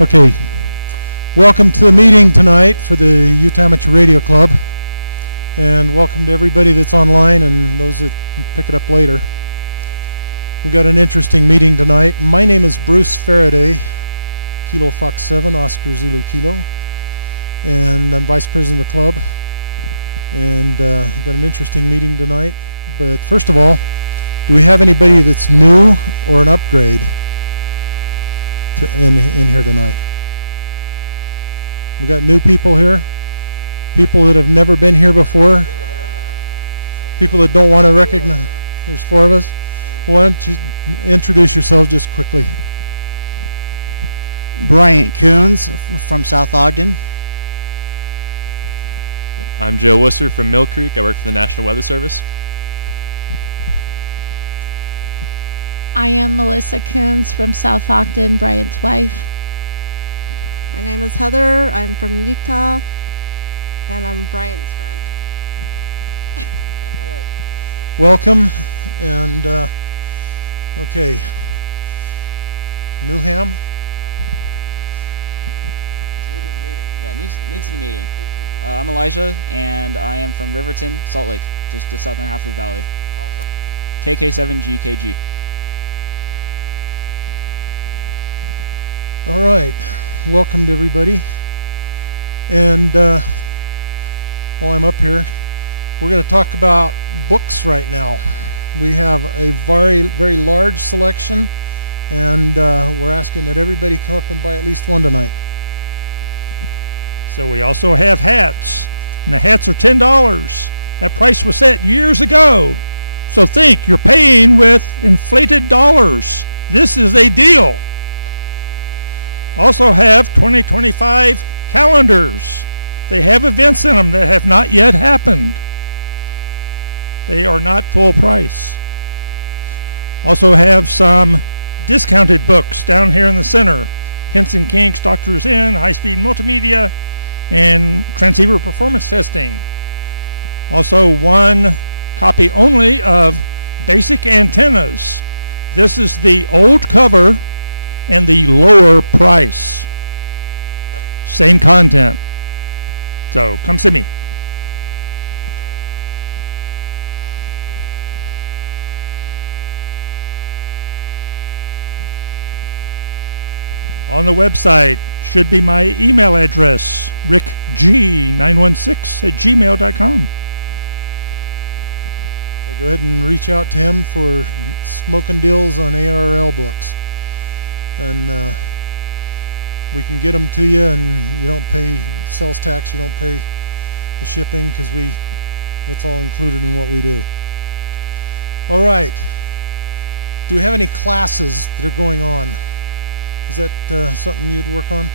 Okay, welcome to the meeting tonight for the Utah Amateur Radio Club, and welcome to everybody that's online and those that pick it up later. We got an interesting meeting tonight. My name is Bruce Faraday, Kilo Fox 7, Oscar Zulu Kilo, and I'm Vice President of the club, and got an interesting meeting tonight. But first of all, do we have anybody that's new or an upgrade in here tonight? We got new people here, people that have never been here before, people that don't want to recognize. There's four of us. Why don't you introduce yourself just quickly? Bryant Kuns from South Ogden. I'm Joe Wusser from Mill Creek. I work for the National Weather Service. I am Melissa Kuns from South Ogden, Bryant's wife. My name is Heather. I'm from Utah, and I'm Bryant's friend. All right. Welcome, and okay. Newham? Yeah, new to the meeting. I'm Elijah, and I am from Riverton, Salt Lake, just the southern half of the valley. KK7GKG. All right. Welcome to everybody. And while I'm up here, we're going to talk about books right now. We have a very, very large selection, and we're asking that everybody come up and buy at least one tonight. So we also have hats, and the hats are $10. That price was set years ago. So think, you're paying with inflated dollars. This is a deal. Also have 2025 calendars. They have events in them that have not yet happened. They are not full price. Also have some discounted books down here in the center. Henson Kinks, Doctors In, High Speed Multimedia, and Transceiver Performance Testing. Also one copy only of Basic Antennas. This is the old cover and the lower price. Same content. So come see me. On the website should be my email address, rickg916@gmail.com. Okay, go ahead and reach out to him for smoking deals on ARL books. And we can get them to you, and you don't pay sales tax, you don't pay the shipping, because that's all included in what we do. All right. Do we have any classes that are going on? Is that something you'd work on?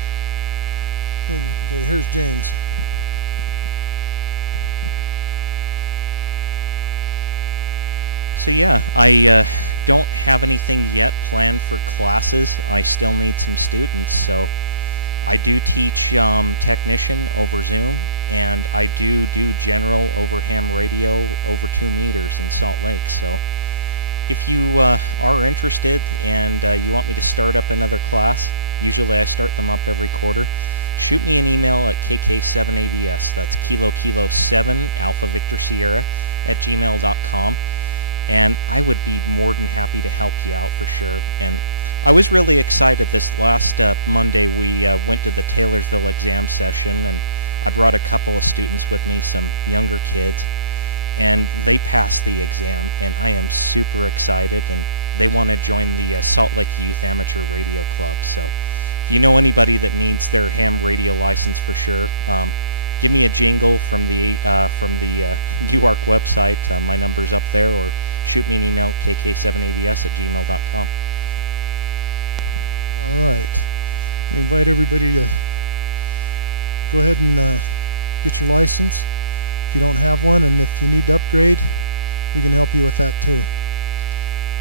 Okay, here's James. So yeah, I don't have anything yet planned for classes. I still need some students, so I do teach technician over Zoom, and I do general over ham radio over 2 meters in Salt Lake. So if you are interested and you want me to start up another class, usually I start them up every quarter, shoot me an email at KK7AVS. That's Kilo 7 Alpha Victor Sierra @gmail.com. And I would be more than happy to help you out for sure. And I was really excited this last Monday. We went to the Taylorsville exam session, and I brought a couple of students with me, some younger kids, and they passed the exam, and I am super excited, and they want to join the Salt Lake Youth Amateur Radio Club. So if you know anybody that needs their ham radio license for sure, give me a jingle from the UARC website. My number's up there, or shoot me an email, kk7avs@gmail.com. All right. We invite everybody to go ahead and get your license if you don't have one, and if you need to upgrade, we can help you with that too.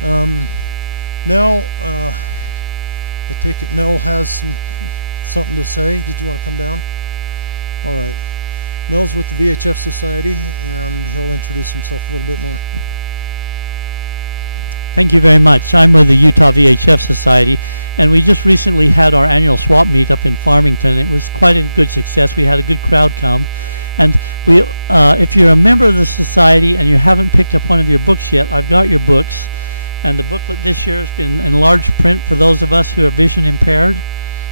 Now, I take it Mel has something to say. Did you want to come down? All right. Mel's with the VHF Society, and he'll introduce himself a little bit more. Thank you very much. I'm with the Utah VHF Society, and we just recently had our annual swap meet up in Farmington. It was quite a good success. We had a good crowd come. And we, if you're a member of the society and you haven't picked up one of your books yet, I've got your books. And the booklet this year has been in large print for those of us who are vision impaired.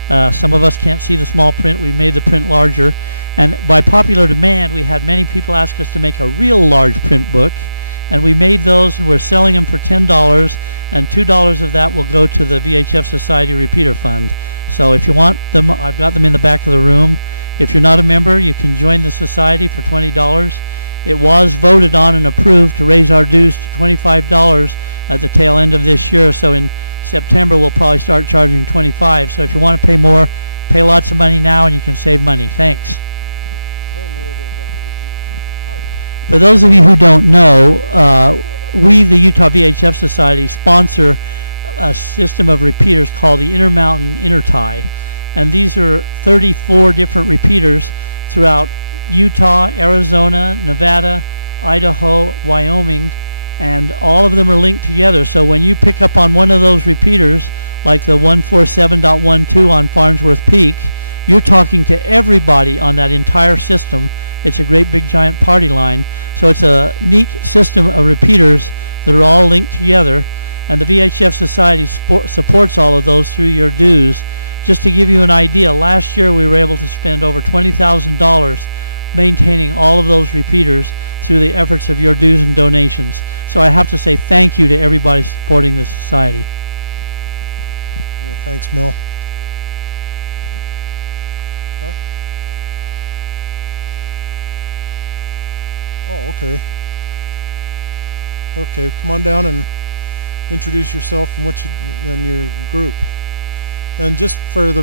Some of us can't see the small print. We made the print larger. And by popular demand, we had many people ask us to make a real large print book. And we made those, and we're selling them for $10, and $2 of that will go to the VHF Society Repeater Fund. So if you want them, I've got them in the back of the room. If you're not a member, you can join the society for $20. It was voted on and approved to raise our dues to $25 at the tail end of this year. So in September, we'll probably start charging $25. So if you want to pay more, pay lots of money now, and you can save money. Thanks. Tell them a little bit about the repeaters. For those of you who don't know, we, the Utah VHF Society, sponsor a system of repeaters called the Intermountain Intertie. And these are 34 different repeaters throughout Utah, Arizona, Nevada, Idaho, Wyoming, and all of them are linked together. So when you pick up on one of those repeaters, like the 147.12 on Farnsworth Peak, you're talking to everybody on that entire system. It's a great big giant party line. So it's a neat system of repeaters that are all linked together. And the VHF Society supports all of those through your dues. Just to give you an idea, last year we were able to spend over $20,000 maintaining all of those repeaters through the efforts of your dues and donations. So I have to say thank you to everybody supporting the society. Yeah, thanks, Mel. Huh? Oh, okay. Okay, come on down and introduce yourself and what you and your group. And just for the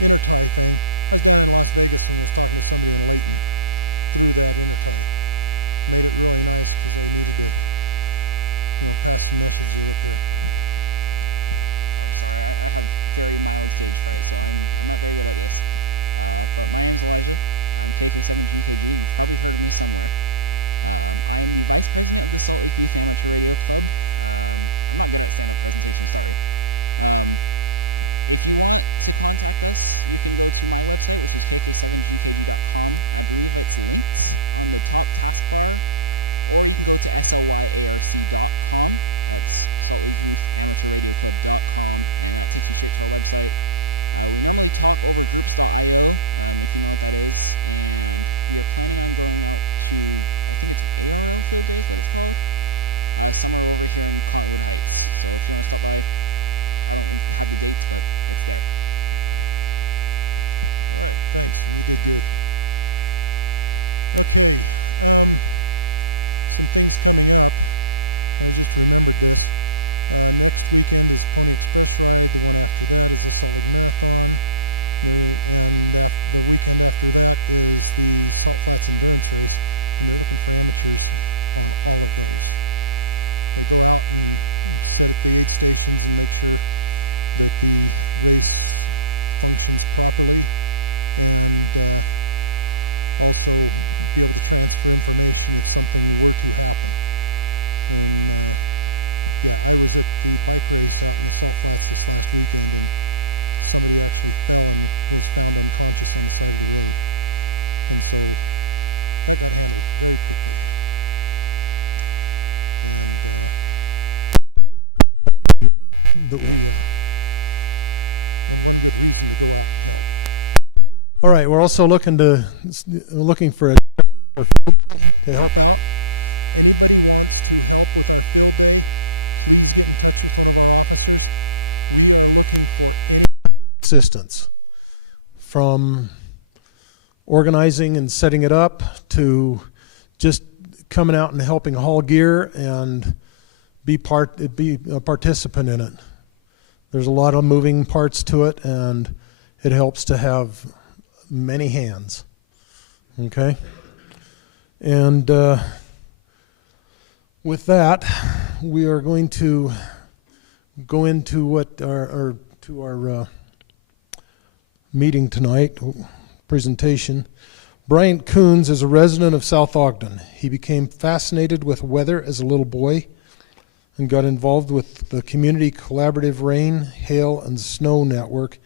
intertie thing, I was down in Las Vegas and was talking to somebody in Layton through that intertie. Made it really nice because I needed to, pass some messages up here. Oh, I'm sorry, I have very mild stage fright, so I'm not very good at this. But my name's Elijah. I'm KK7GKG. You've probably heard of me somewhere. I am the vice president of the Salt Lake Youth Amateur Radio Club. I'm not good at stand-up presentations, sorry. If you want to contact us, you can go to my website, which is kk7gkg.com. I believe it's linked on the top taskbar. Or you can go to slyarc.com. That's Salt Lake Youth Amateur Radio Club.com, and that takes you straight to our website. We normally talk over groups.io, if you know what that is, and we are planning on going out to, I think it's ARL Field Day is what it's called, somewhere over here in Cottonwood Heights. So if you want to stop by, I don't have the dates, but it's there. All right, thanks, and you did good. Okay, some things coming up. I just remembered this. Next weekend is Pony Express Ride. The one after that is the Salt Lake Marathon. The weekend after that is the Salt Flats Endurance Race, and they're looking for amateurs on all of those. They go out and sit at the aid stations and make sure that the race functions properly, and also be able to transfer information if something were to happen. And yeah, I was at the bike race out in the Salt Flats this last weekend, and somebody actually fell and was found unconscious on the side of the road. And so that got handled very quickly. And that we one good reason to go out and help. All right, we're also looking for a to help out. Anybody wants to help with our field day, please get in touch with one of our officers. We are looking for any assistance, from organizing and setting it up to just coming out and helping haul gear and be a participant in it. There's a lot of moving parts to it, and it helps to have many hands. Okay? And with that, we are going to go into our meeting tonight, presentation. Bryant Kuns is a resident of South Ogden. He became fascinated with weather as a little boy and got involved with the Community Collaborative Rain, Hail, and Snow Network,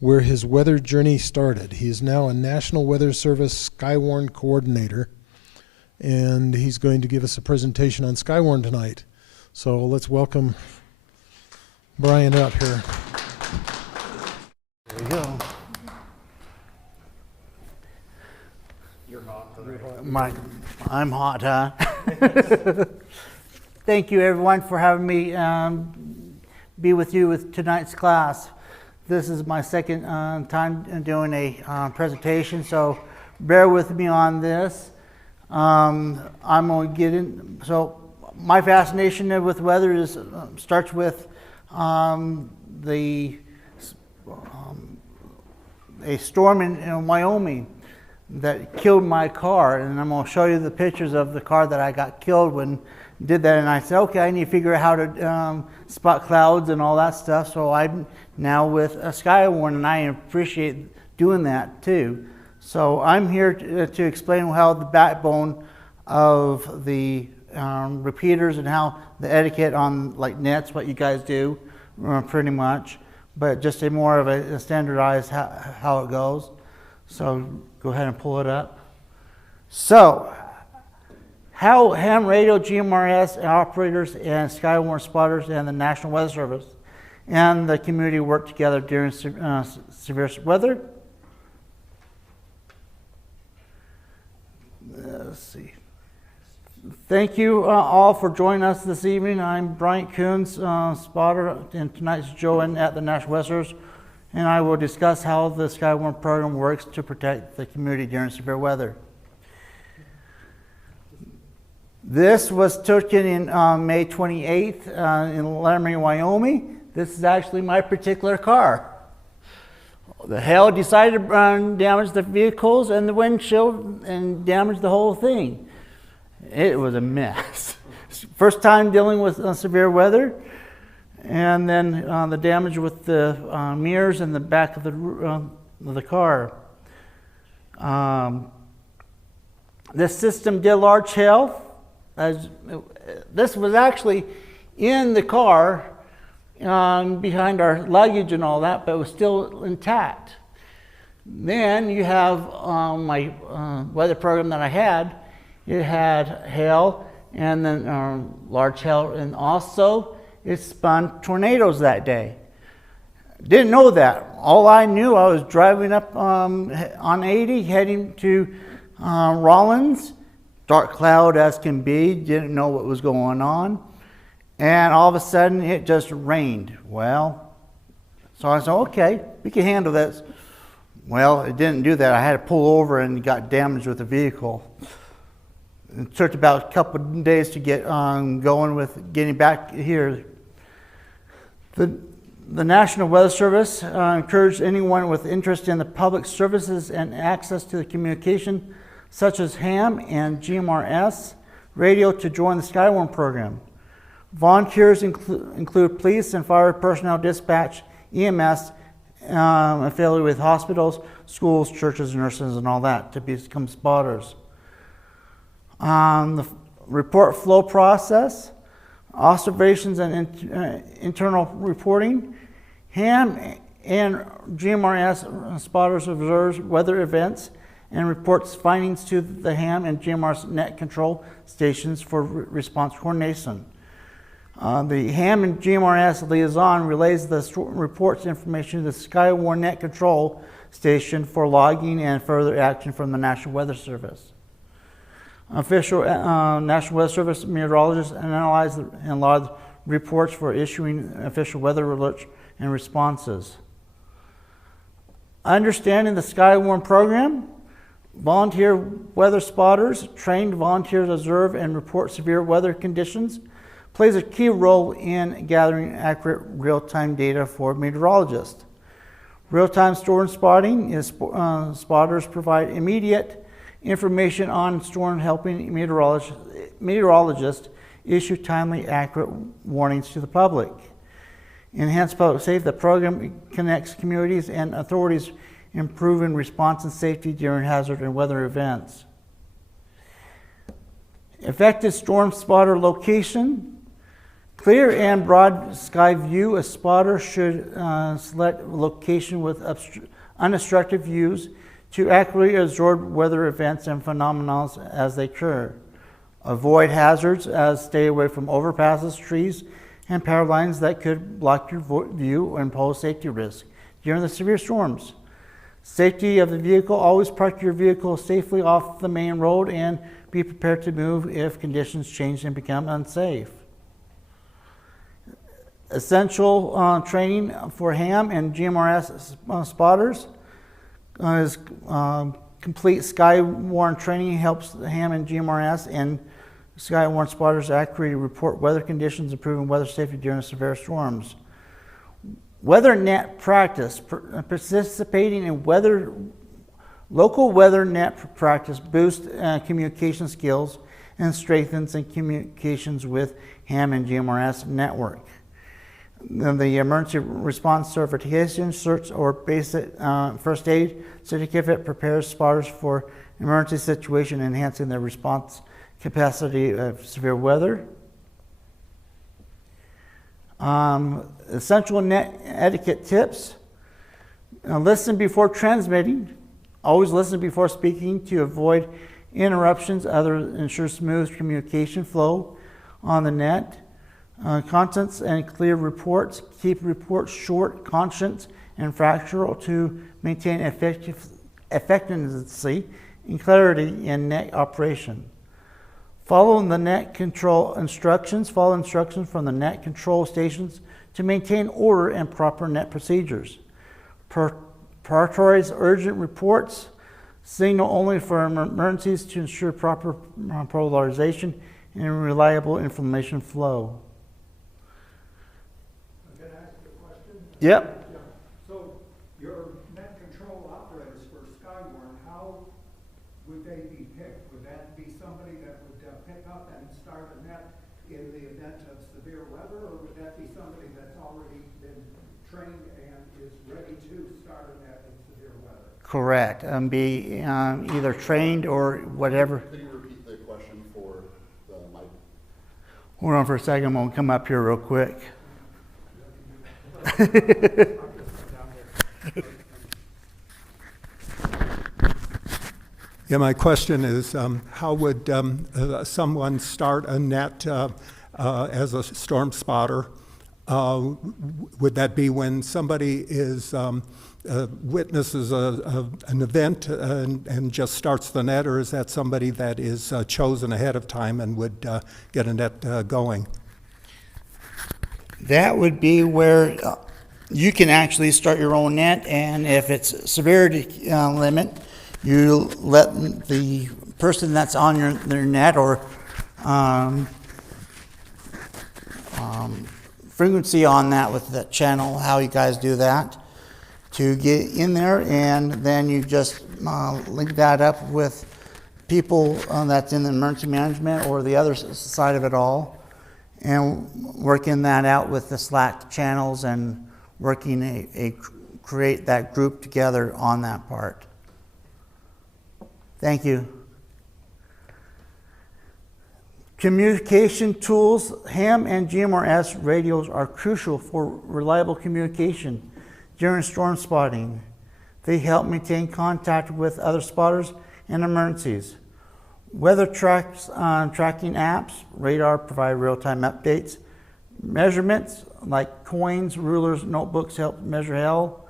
where his weather journey started. He is now a National Weather Service skywarn coordinator, and he's going to give us a presentation on skywarn tonight. So let's welcome Brian up here. There you go. I'm hot, huh? Thank you, everyone, for having me be with you with tonight's class. This is my second time doing a presentation, so bear with me on this. I'm going to get in. So my fascination with weather starts with a storm in Wyoming that killed my car, and I'm going to show you the pictures of the car that I got killed when did that. And I said, okay, I need to figure out how to spot clouds and all that stuff. So I'm now with a skywarn, and I appreciate doing that too. So I'm here to explain how the backbone of the repeaters and how the etiquette on like nets, what you guys do pretty much, but just a more of a standardized how it goes. So go ahead and pull it up. So how ham radio, GMRS operators and skywarn spotters and the National Weather Service and the community work together during severe weather. Let's see. Thank you all for joining us this evening. I'm Bryant Kuns, spotter, and tonight's Joanne at the National Weather Service, and I will discuss how the skywarn program works to protect the community during severe weather. This was taken in May 28th in Laramie, Wyoming. This is actually my particular car. The hail decided to damage the vehicles and the windshield and damage the whole thing. It was a mess. First time dealing with severe weather, and then the damage with the mirrors and the back of the car. This system did large hail. This was actually in the car behind our luggage and all that, but it was still intact. Then you have my weather program that I had. It had hail and then large hail, and also it spun tornadoes that day. Didn't know that. All I knew, I was driving up on 80 heading to Rollins, dark cloud as can be, didn't know what was going on, and all of a sudden it just rained. Well, so I said, okay, we can handle this. Well, it didn't do that. I had to pull over and got damaged with the vehicle. It took about a couple of days to get going with getting back here. The National Weather Service encouraged anyone with interest in the public services and access to the communication, such as ham and GMRS radio, to join the skywarn program. Volunteers include police and fire personnel, dispatch, EMS, affiliated with hospitals, schools, churches, nurses, and all that to become spotters. The report flow process, observations and internal reporting. Ham and GMRS spotters observe weather events and reports findings to the ham and GMRS net control stations for response coordination. The ham and GMRS liaison relays the reports information to the skywarn net control station for logging and further action from the National Weather Service. Official National Weather Service meteorologists analyze and log reports for issuing official weather alerts and responses. Understanding the skywarn program, volunteer weather spotters, trained volunteers observe and report severe weather conditions, plays a key role in gathering accurate real-time data for meteorologists. Real-time storm spotting is spotters provide immediate information on storm, helping meteorologists issue timely, accurate warnings to the public. Enhanced public safety, the program connects communities and authorities improving response and safety during hazard and weather events. Effective storm spotter location. Clear and broad sky view. A spotter should select location with unobstructed views to accurately absorb weather events and phenomena as they occur. Avoid hazards as stay away from overpasses, trees, and power lines that could block your view and pose safety risk during the severe storms. Safety of the vehicle. Always park your vehicle safely off the main road and be prepared to move if conditions change and become unsafe. Essential training for ham and GMRS spotters is complete skywarn training. Helps the ham and GMRS and skywarn spotters accurately report weather conditions, improving weather safety during severe storms. Weather net practice. Participating in local weather net practice boosts communication skills and strengthens communications with ham and GMRS network. The emergency response certification, CERTS, or basic first aid certificate prepares spotters for emergency situation, enhancing their response capacity of severe weather. Essential net etiquette tips. Listen before transmitting. Always listen before speaking to avoid interruptions. Ensure smooth communication flow on the net. Contents and clear reports. Keep reports short, conscious, and factual to maintain effectiveness and clarity in net operation. Follow the net control instructions. Follow instructions from the net control stations to maintain order and proper net procedures. Prioritize urgent reports. Signal only for emergencies to ensure proper polarization and reliable information flow. Yep. Yeah. So your net control operators for Skywarn, how would they be picked? Would that be somebody that would pick up and start a net in the event of severe weather, or would that be somebody that's already been trained and is ready to start a net in severe weather? Correct. Be either trained or whatever. Could you repeat the question for the mic? Hold on for a second. I'm going to come up here real quick. Yeah, my question is, how would someone start a net as a storm spotter? Would that be when somebody is witnesses an event and just starts the net, or is that somebody that is chosen ahead of time and would get a net going? That would be where you can actually start your own net, and if it's severity limit, you let the person that's on their net or frequency on that with the channel, how you guys do that, to get in there, and then you just link that up with people that's in the emergency management or the other side of it all, and working that out with the Slack channels and working create that group together on that part. Thank you. Communication tools. ham and GMRS radios are crucial for reliable communication during storm spotting. They help maintain contact with other spotters and emergencies. Weather tracking apps, radar provide real-time updates. Measurements like coins, rulers, notebooks help measure hail.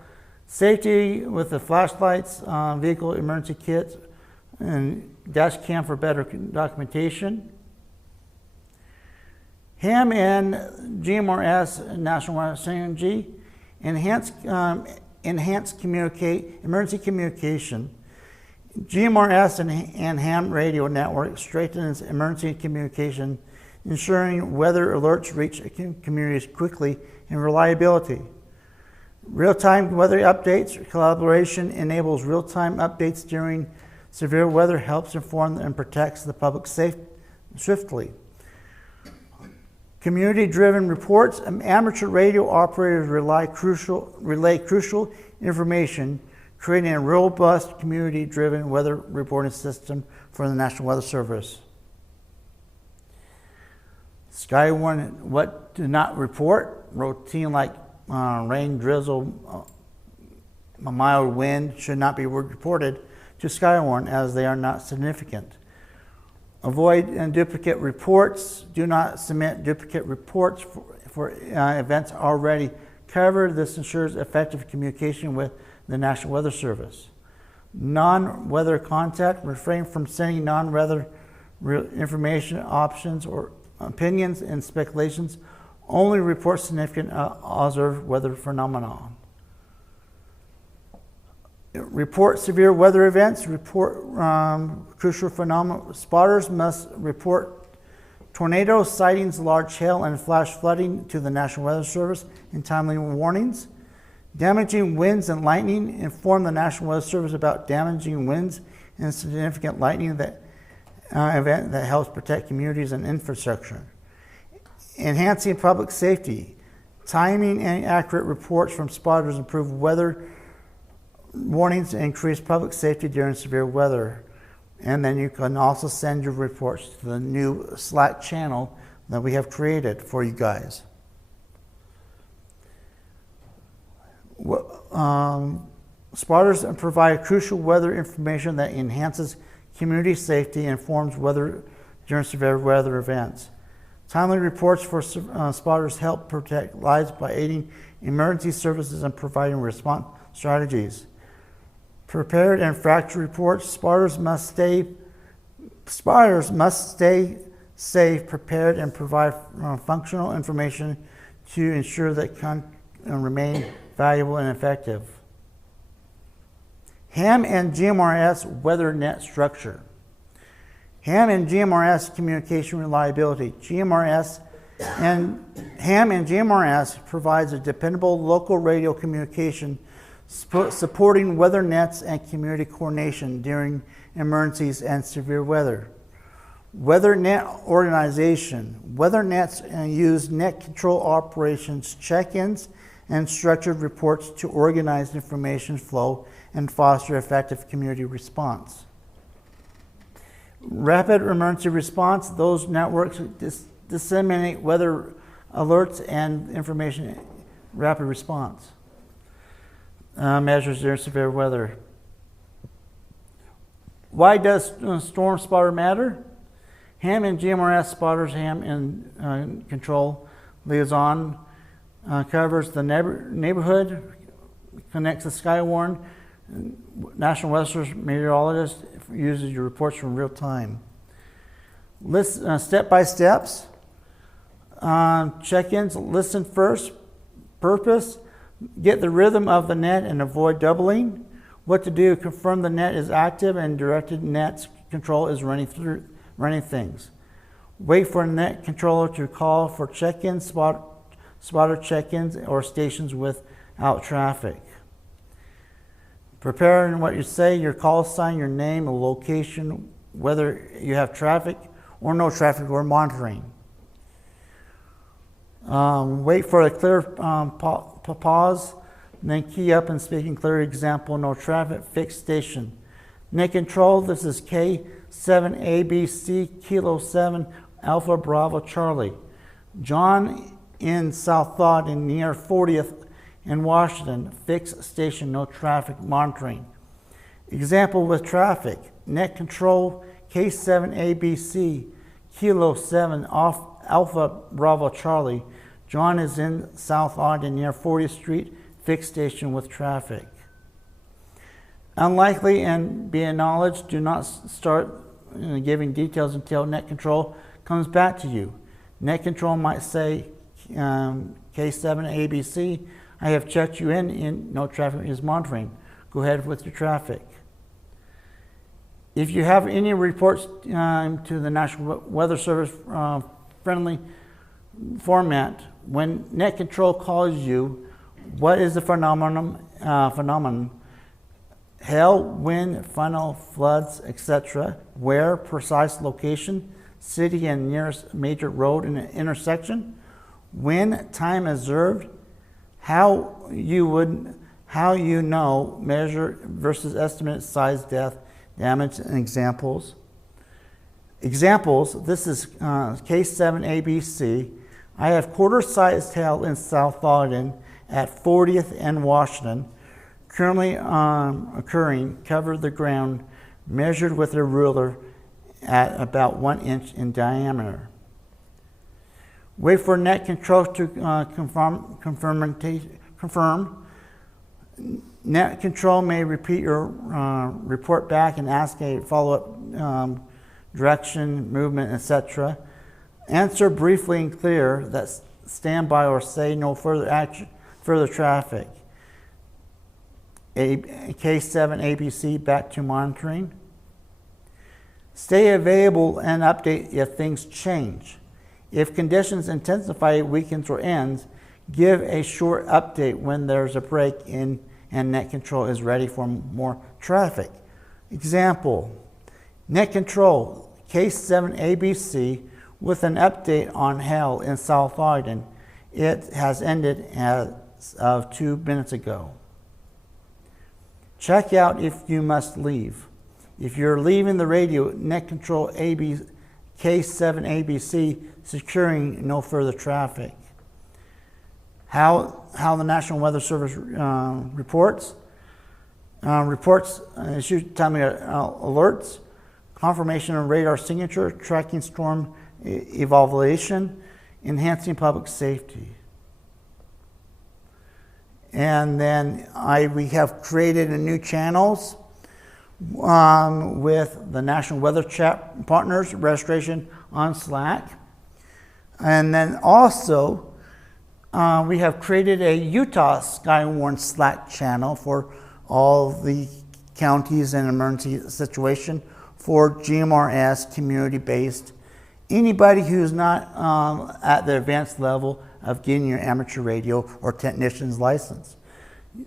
Safety with the flashlights, vehicle emergency kits, and dash cam for better documentation. ham and GMRS, National Weather Center, enhance emergency communication. GMRS and ham radio network strengthens emergency communication, ensuring weather alerts reach communities quickly and reliability. Real-time weather updates. Collaboration enables real-time updates during severe weather, helps inform and protects the public swiftly. Community-driven reports. Amateur radio operators relay crucial information creating a robust community-driven weather reporting system for the National Weather Service. Skywarn, what do not report, routine like rain, drizzle, a mild wind should not be reported to Skywarn as they are not significant. Avoid duplicate reports. Do not submit duplicate reports for events already covered. This ensures effective communication with the National Weather Service. Non-weather contact. Refrain from sending non-weather information, options, or opinions and speculations. Only report significant observed weather phenomena. Report severe weather events. Report crucial phenomena. Spotters must report tornadoes, sightings, large hail, and flash flooding to the National Weather Service in timely warnings. Damaging winds and lightning. Inform the National Weather Service about damaging winds and significant lightning event that helps protect communities and infrastructure. Enhancing public safety. Timing and accurate reports from spotters improve weather warnings and increase public safety during severe weather. And then you can also send your reports to the new Slack channel that we have created for you guys. Spotters provide crucial weather information that enhances community safety and informs weather during severe weather events. Timely reports for spotters help protect lives by aiding emergency services and providing response strategies. Prepared and fracture reports. Spotters must stay safe, prepared, and provide functional information to ensure that remain valuable and effective. HAM and GMRS weather net structure. HAM and GMRS communication reliability. HAM and GMRS provides a dependable local radio communication supporting weather nets and community coordination during emergencies and severe weather. Weather net organization. Weather nets use net control operations, check-ins, and structured reports to organize information flow and foster effective community response. Rapid emergency response. Those networks disseminate weather alerts and information rapid response. Measures during severe weather. Why does storm spotter matter? HAM and GMRS spotters. HAM and control liaison covers the neighborhood, connects the Skywarn. National Weather Service meteorologist uses your reports from real time. List step-by-steps. Check-ins. Listen first. Purpose. Get the rhythm of the net and avoid doubling. What to do? Confirm the net is active and directed net control is running things. Wait for net controller to call for check-ins, spotter check-ins, or stations without traffic. Prepare in what you say, your call sign, your name, a location, whether you have traffic or no traffic or monitoring. Wait for a clear pause, and then key up and speak in clear. Example, no traffic, fixed station. Net control, this is K7ABC Kilo 7 Alpha Bravo Charlie. John in South Thought near 40th in Washington, fixed station, no traffic monitoring. Example with traffic, net control K7ABC Kilo 7 Alpha Bravo Charlie. John is in South Ogden near 40th Street, fixed station with traffic. Unlikely and be acknowledged. Do not start giving details until net control comes back to you. Net control might say, K7ABC, I have checked you in, no traffic is monitoring. Go ahead with your traffic. If you have any reports to the National Weather Service friendly format, when net control calls you, what is the phenomenon? Hail, wind, funnel, floods, etc. Where, precise location, city and nearest major road and intersection. When, time observed. How you would how you know, measure versus estimate size, death, damage, and examples. Examples, this is case 7 ABC. I have quarter-sized hail in South Ogden at 40th and Washington, currently occurring, covered the ground, measured with a ruler at about 1 inch in diameter. Wait for net control to confirm. Net control may repeat your report back and ask a follow-up direction, movement, etc. Answer briefly and clear that stand by or say no further action, further traffic. Case 7 ABC, back to monitoring. Stay available and update if things change. If conditions intensify, weakens, or ends, give a short update when there's a break in and net control is ready for more traffic. Example, net control, case 7 ABC, with an update on hail in South Ogden. It has ended as of 2 minutes ago. Check out if you must leave. If you're leaving the radio, net control case 7 ABC, securing no further traffic. How the National Weather Service reports. Issue timely alerts, confirmation of radar signature, tracking storm evaluation, enhancing public safety. And then we have created a new channels with the National Weather Chat Partners registration on Slack. And then also we have created a Utah Skywarn Slack channel for all the counties and emergency situation for GMRS community-based. Anybody who's not at the advanced level of getting your amateur radio or technician's license.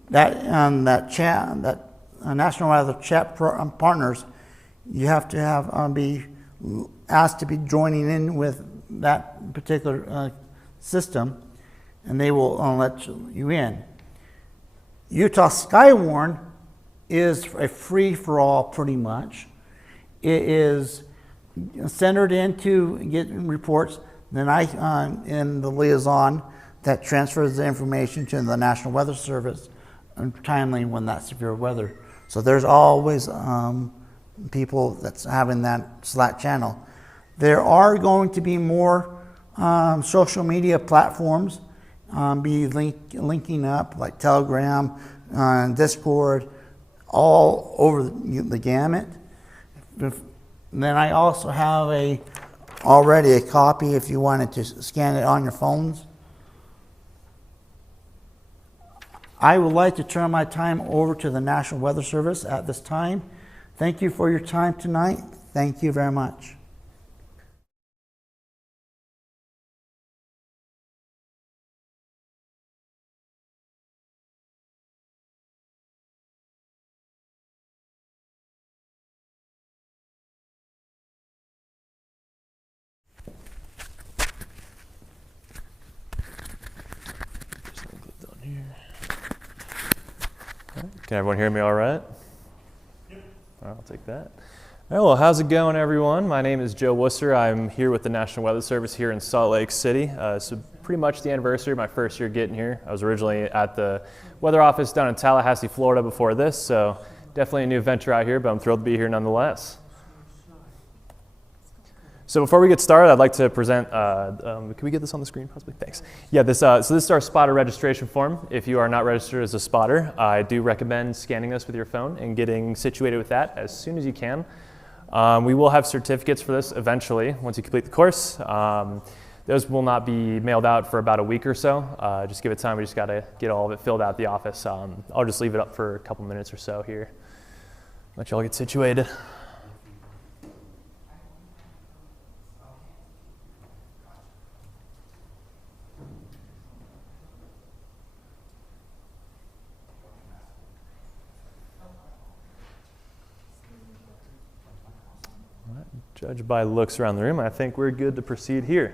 That National Weather Chat Partners, you have to have be asked to be joining in with that particular system, and they will let you in. Utah Skywarn is a free-for-all pretty much. It is centered into getting reports. Then I am the liaison that transfers the information to the National Weather Service timely when that severe weather. So there's always people that's having that Slack channel. There are going to be more social media platforms be linking up, like Telegram, Discord, all over the gamut. Then I also have already a copy if you wanted to scan it on your phones. I would like to turn my time over to the National Weather Service at this time. Thank you for your time tonight. Thank you very much. Can everyone hear me all right? Yep. I'll take that. All right, well, how's it going, everyone? My name is Joe Wusser. I'm here with the National Weather Service here in Salt Lake City. So pretty much the anniversary of my first year getting here. I was originally at the weather office down in Tallahassee, Florida before this, so definitely a new adventure out here, but I'm thrilled to be here nonetheless. So before we get started, I'd like to present, can we get this on the screen possibly? Thanks. Yeah, so this is our spotter registration form. If you are not registered as a spotter, I do recommend scanning this with your phone and getting situated with that as soon as you can. We will have certificates for this eventually, once you complete the course. Those will not be mailed out for about a week or so. Just give it time, we just gotta get all of it filled out at the office. I'll just leave it up for a couple minutes or so here. Let y'all get situated. Judged by looks around the room, I think we're good to proceed here.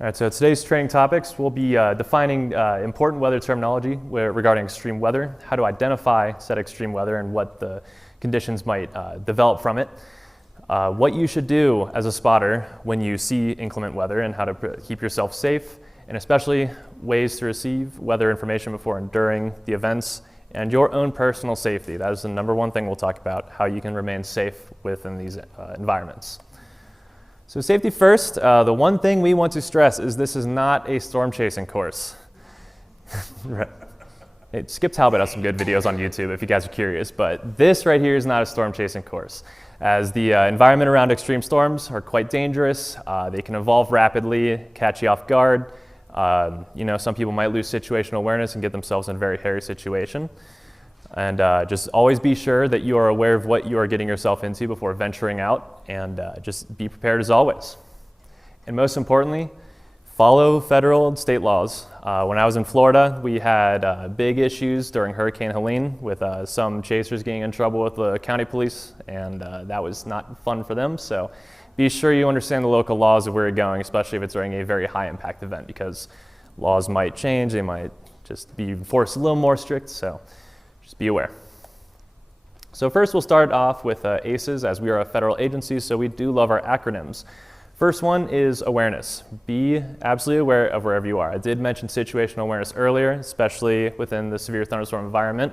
All right, so today's training topics will be defining important weather terminology regarding extreme weather, how to identify said extreme weather and what the conditions might develop from it, what you should do as a spotter when you see inclement weather and how to keep yourself safe, and especially ways to receive weather information before and during the events, and your own personal safety. That is the number one thing we'll talk about, how you can remain safe within these environments. So safety first, the one thing we want to stress is this is not a storm chasing course. Skip Talbot has some good videos on YouTube if you guys are curious, but this right here is not a storm chasing course. As the environment around extreme storms are quite dangerous, they can evolve rapidly, catch you off guard. Some people might lose situational awareness and get themselves in a very hairy situation. And just always be sure that you are aware of what you are getting yourself into before venturing out, and just be prepared as always. And most importantly, follow federal and state laws. When I was in Florida, we had big issues during Hurricane Helene with some chasers getting in trouble with the county police, and that was not fun for them. So be sure you understand the local laws of where you're going, especially if it's during a very high impact event, because laws might change, they might just be enforced a little more strict, so just be aware. So first we'll start off with ACEs, as we are a federal agency, so we do love our acronyms. First one is awareness. Be absolutely aware of wherever you are. I did mention situational awareness earlier, especially within the severe thunderstorm environment.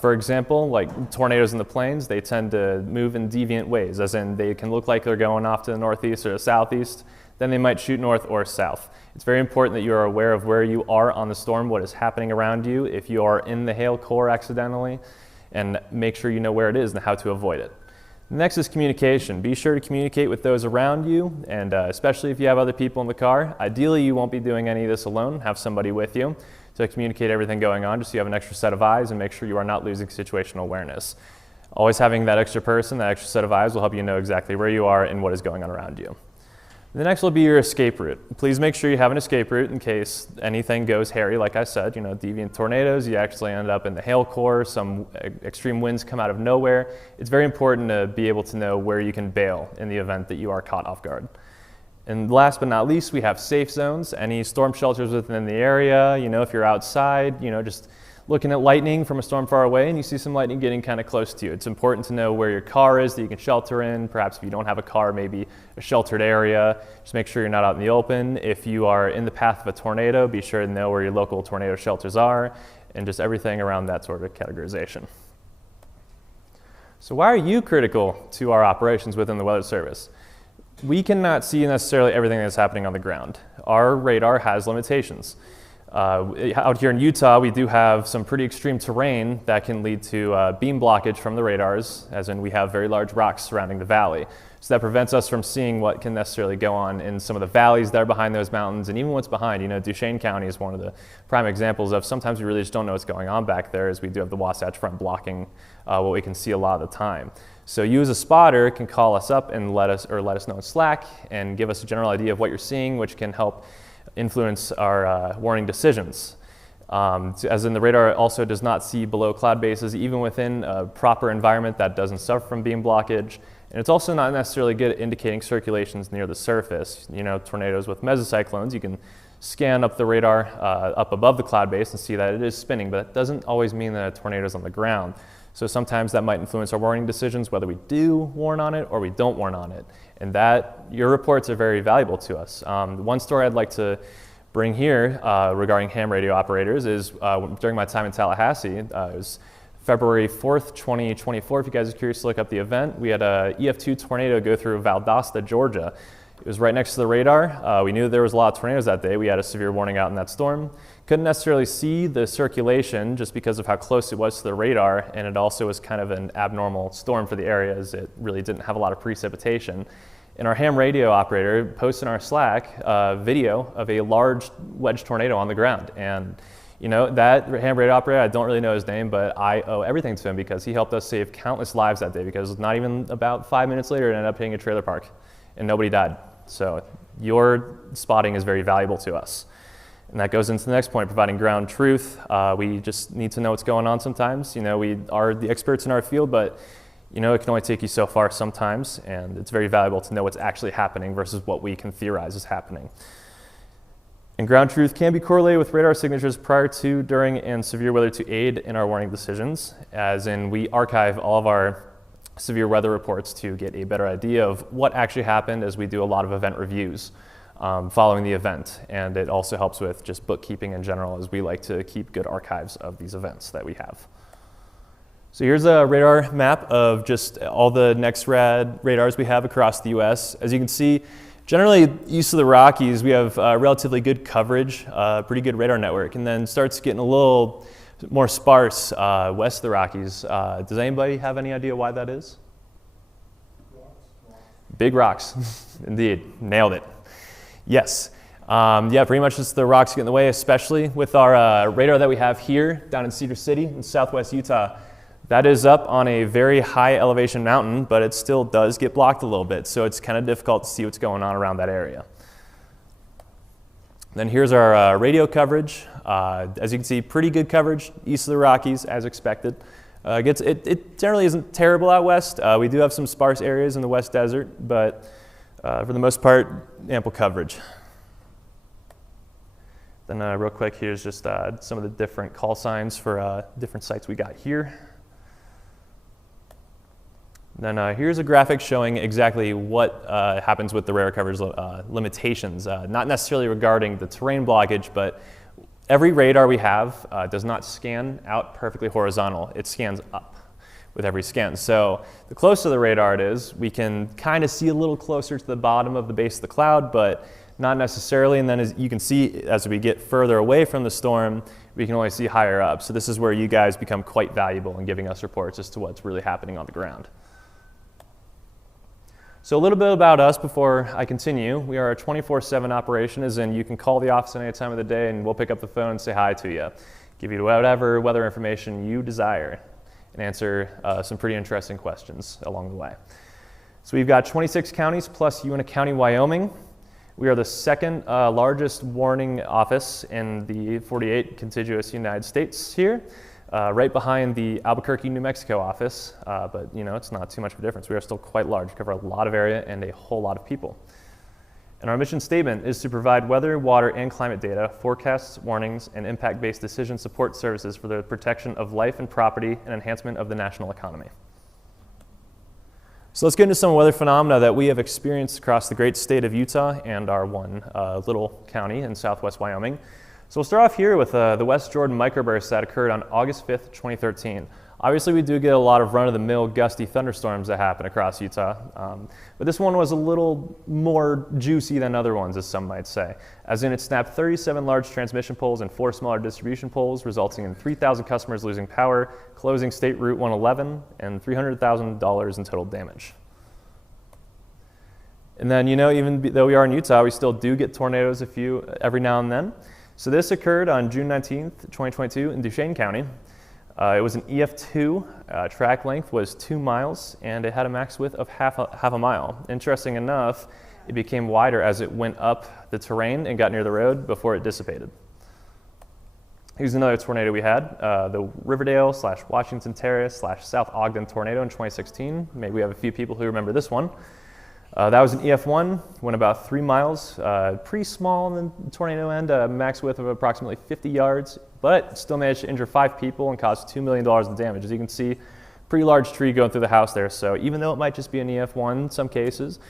For example, like tornadoes in the plains, they tend to move in deviant ways, as in they can look like they're going off to the northeast or the southeast, then they might shoot north or south. It's very important that you are aware of where you are on the storm, what is happening around you, if you are in the hail core accidentally, and make sure you know where it is and how to avoid it. Next is communication. Be sure to communicate with those around you, and especially if you have other people in the car. Ideally, you won't be doing any of this alone. Have somebody with you to communicate everything going on, just so you have an extra set of eyes and make sure you are not losing situational awareness. Always having that extra person, that extra set of eyes will help you know exactly where you are and what is going on around you. The next will be your escape route. Please make sure you have an escape route in case anything goes hairy. Like I said, deviant tornadoes, you actually end up in the hail core, some extreme winds come out of nowhere. It's very important to be able to know where you can bail in the event that you are caught off guard. And last but not least, we have safe zones. Any storm shelters within the area, if you're outside, just looking at lightning from a storm far away and you see some lightning getting kind of close to you. It's important to know where your car is that you can shelter in. Perhaps if you don't have a car, maybe a sheltered area. Just make sure you're not out in the open. If you are in the path of a tornado, be sure to know where your local tornado shelters are, and just everything around that sort of categorization. So why are you critical to our operations within the Weather Service? We cannot see necessarily everything that's happening on the ground. Our radar has limitations. Out here in Utah, we do have some pretty extreme terrain that can lead to beam blockage from the radars, as in we have very large rocks surrounding the valley. So that prevents us from seeing what can necessarily go on in some of the valleys that are behind those mountains, and even what's behind. Duchesne County is one of the prime examples of sometimes we really just don't know what's going on back there, as we do have the Wasatch Front blocking what we can see a lot of the time. So you as a spotter can call us up and let us know in Slack and give us a general idea of what you're seeing, which can help influence our warning decisions. As in, the radar also does not see below cloud bases, even within a proper environment that doesn't suffer from beam blockage. And it's also not necessarily good at indicating circulations near the surface. Tornadoes with mesocyclones, you can scan up the radar up above the cloud base and see that it is spinning, but that doesn't always mean that a tornado is on the ground. So sometimes that might influence our warning decisions, whether we do warn on it or we don't warn on it. And your reports are very valuable to us. One story I'd like to bring here regarding ham radio operators is during my time in Tallahassee, it was February 4th, 2024. If you guys are curious to look up the event, we had a EF2 tornado go through Valdosta, Georgia. It was right next to the radar. We knew there was a lot of tornadoes that day. We had a severe warning out in that storm. Couldn't necessarily see the circulation just because of how close it was to the radar, and it also was kind of an abnormal storm for the area, as it really didn't have a lot of precipitation. And our ham radio operator posted in our Slack a video of a large wedge tornado on the ground. And that ham radio operator, I don't really know his name, but I owe everything to him because he helped us save countless lives that day, because not even about 5 minutes later it ended up hitting a trailer park and nobody died. So your spotting is very valuable to us. And that goes into the next point, providing ground truth. We just need to know what's going on sometimes. We are the experts in our field, but it can only take you so far sometimes, and it's very valuable to know what's actually happening versus what we can theorize is happening. And ground truth can be correlated with radar signatures prior to, during, and severe weather to aid in our warning decisions, as in we archive all of our severe weather reports to get a better idea of what actually happened as we do a lot of event reviews following the event. And it also helps with just bookkeeping in general, as we like to keep good archives of these events that we have. So here's a radar map of just all the NEXRAD radars we have across the US. As you can see, generally east of the Rockies, we have relatively good coverage, pretty good radar network, and then starts getting a little more sparse west of the Rockies. Does anybody have any idea why that is? Big rocks, indeed, nailed it. Yes, yeah, pretty much just the rocks get in the way, especially with our radar that we have here down in Cedar City in southwest Utah. That is up on a very high elevation mountain, but it still does get blocked a little bit, so it's kind of difficult to see what's going on around that area. Then here's our radio coverage. As you can see, pretty good coverage east of the Rockies, as expected. It generally isn't terrible out west. We do have some sparse areas in the West Desert, but for the most part, ample coverage. Then real quick, here's just some of the different call signs for different sites we got here. Then here's a graphic showing exactly what happens with the radar coverage limitations, not necessarily regarding the terrain blockage, but every radar we have does not scan out perfectly horizontal. It scans up with every scan. So the closer the radar it is, we can kind of see a little closer to the bottom of the base of the cloud, but not necessarily. And then as you can see, as we get further away from the storm, we can only see higher up. So this is where you guys become quite valuable in giving us reports as to what's really happening on the ground. So a little bit about us before I continue. We are a 24/7 operation, as in you can call the office at any time of the day and we'll pick up the phone and say hi to you, give you whatever weather information you desire, and answer some pretty interesting questions along the way. So we've got 26 counties plus Uinta County, Wyoming. We are the second largest warning office in the 48 contiguous United States here. Right behind the Albuquerque, New Mexico office, but you know, it's not too much of a difference. We are still quite large, we cover a lot of area and a whole lot of people. And our mission statement is to provide weather, water, and climate data, forecasts, warnings, and impact-based decision support services for the protection of life and property and enhancement of the national economy. So let's get into some weather phenomena that we have experienced across the great state of Utah and our one little county in southwest Wyoming. So we'll start off here with the West Jordan microburst that occurred on August 5th, 2013. Obviously, we do get a lot of run-of-the-mill gusty thunderstorms that happen across Utah, but this one was a little more juicy than other ones, as some might say, as in it snapped 37 large transmission poles and 4 smaller distribution poles, resulting in 3,000 customers losing power, closing State Route 111, and $300,000 in total damage. And then, you know, even though we are in Utah, we still do get tornadoes every now and then. So this occurred on June 19th, 2022 in Duchesne County. It was an EF2, track length was 2 miles, and it had a max width of half a mile. Interesting enough, it became wider as it went up the terrain and got near the road before it dissipated. Here's another tornado we had, the Riverdale/Washington Terrace/South Ogden tornado in 2016. Maybe we have a few people who remember this one. That was an EF1, went about 3 miles, pretty small on the tornado end, a max width of approximately 50 yards, but still managed to injure 5 people and cause $2 million in damage. As you can see, pretty large tree going through the house there, so even though it might just be an EF1 in some cases,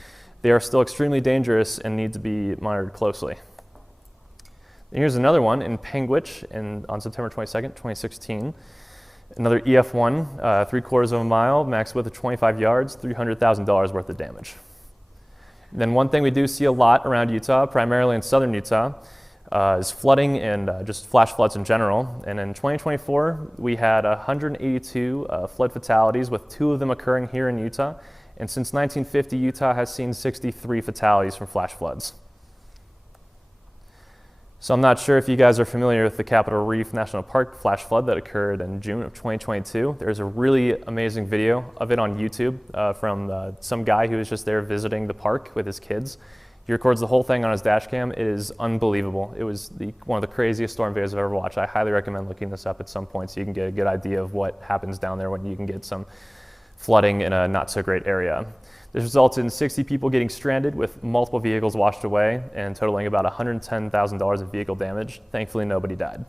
they are still extremely dangerous and need to be monitored closely. And here's another one in Panguitch on September 22nd, 2016. Another EF1, 3/4 of a mile, max width of 25 yards, $300,000 worth of damage. Then one thing we do see a lot around Utah, primarily in southern Utah, is flooding and just flash floods in general. And in 2024, we had 182 flood fatalities, with 2 of them occurring here in Utah. And since 1950, Utah has seen 63 fatalities from flash floods. So I'm not sure if you guys are familiar with the Capitol Reef National Park flash flood that occurred in June of 2022. There's a really amazing video of it on YouTube from some guy who was just there visiting the park with his kids. He records the whole thing on his dash cam. It is unbelievable. It was one of the craziest storm videos I've ever watched. I highly recommend looking this up at some point so you can get a good idea of what happens down there when you can get some flooding in a not so great area. This resulted in 60 people getting stranded with multiple vehicles washed away and totaling about $110,000 of vehicle damage. Thankfully, nobody died.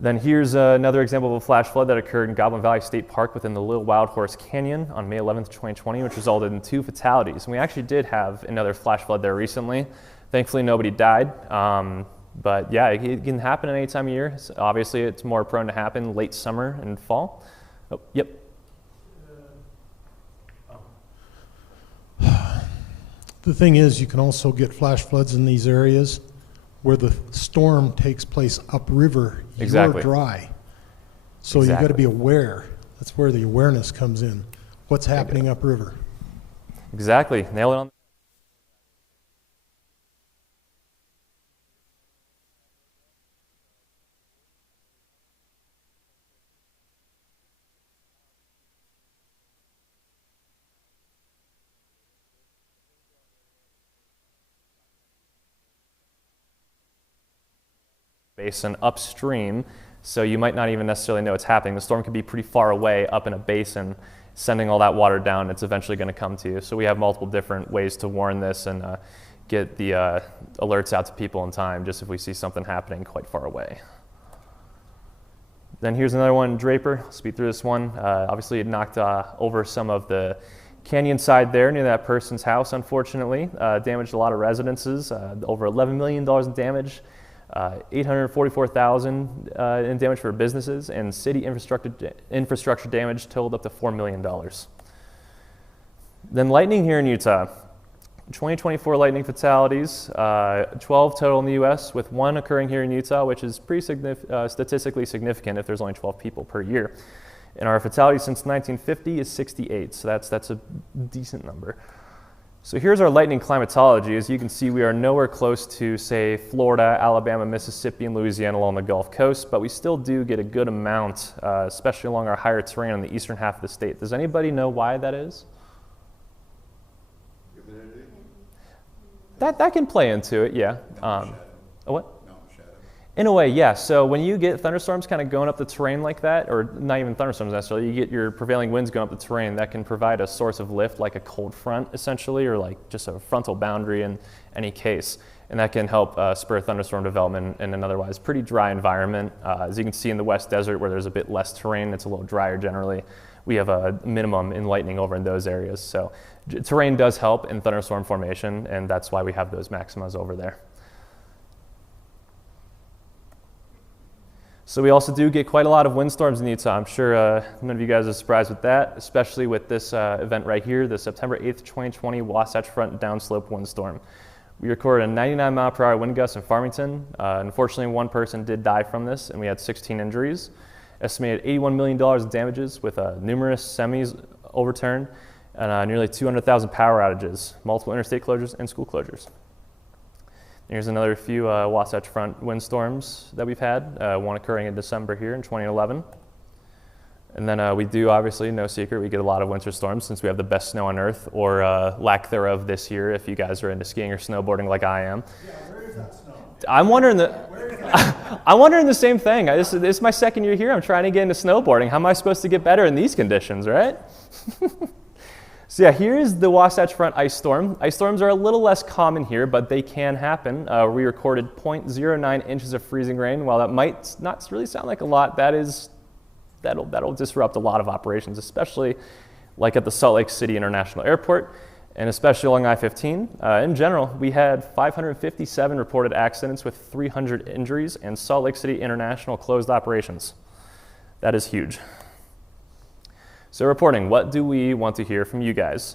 Then here's another example of a flash flood that occurred in Goblin Valley State Park within the Little Wild Horse Canyon on May 11th, 2020, which resulted in 2 fatalities. And we actually did have another flash flood there recently. Thankfully, nobody died. But yeah, it can happen at any time of year. So obviously, it's more prone to happen late summer and fall. Oh, yep. The thing is, you can also get flash floods in these areas where the storm takes place upriver. You're dry. So you got to be aware. That's where the awareness comes in. What's happening upriver? Exactly. Nail it on. Basin upstream, so you might not even necessarily know what's happening. The storm could be pretty far away up in a basin, sending all that water down. It's eventually going to come to you. So we have multiple different ways to warn this and get the alerts out to people in time, just if we see something happening quite far away. Then here's another one, Draper. I'll speed through this one. Obviously, it knocked over some of the canyon side there near that person's house, unfortunately. Damaged a lot of residences, over $11 million in damage. $844,000 in damage for businesses, and city infrastructure damage totaled up to $4 million. Then lightning here in Utah. 2024 lightning fatalities, 12 total in the U.S., with 1 occurring here in Utah, which is pretty statistically significant if there's only 12 people per year. And our fatality since 1950 is 68, so that's a decent number. So here's our lightning climatology. As you can see, we are nowhere close to, say, Florida, Alabama, Mississippi, and Louisiana along the Gulf Coast, but we still do get a good amount, especially along our higher terrain on the eastern half of the state. Does anybody know why that is? That can play into it, yeah. What? In a way, yeah. So when you get thunderstorms kind of going up the terrain like that, or not even thunderstorms necessarily, you get your prevailing winds going up the terrain, that can provide a source of lift like a cold front essentially, or like just a frontal boundary in any case. And that can help spur thunderstorm development in an otherwise pretty dry environment. As you can see in the West Desert where there's a bit less terrain, it's a little drier generally. We have a minimum in lightning over in those areas. So terrain does help in thunderstorm formation, and that's why we have those maximas over there. So we also do get quite a lot of windstorms in Utah. I'm sure none of you guys are surprised with that, especially with this event right here, the September 8th, 2020 Wasatch Front downslope windstorm. We recorded a 99 mile per hour wind gust in Farmington. Unfortunately, 1 person did die from this, and we had 16 injuries. Estimated $81 million in damages with numerous semis overturned and nearly 200,000 power outages, multiple interstate closures, and school closures. Here's another few Wasatch Front windstorms that we've had, one occurring in December here in 2011. And then we do, obviously, no secret, we get a lot of winter storms since we have the best snow on Earth, or lack thereof this year if you guys are into skiing or snowboarding like I am. Yeah, where is that snow? I'm wondering I'm wondering the same thing. This is my second year here. I'm trying to get into snowboarding. How am I supposed to get better in these conditions, right? So yeah, here's the Wasatch Front ice storm. Ice storms are a little less common here, but they can happen. We recorded 0.09 inches of freezing rain. While that might not really sound like a lot, that'll disrupt a lot of operations, especially like at the Salt Lake City International Airport, and especially along I-15. In general, we had 557 reported accidents with 300 injuries, and Salt Lake City International closed operations. That is huge. So reporting, what do we want to hear from you guys?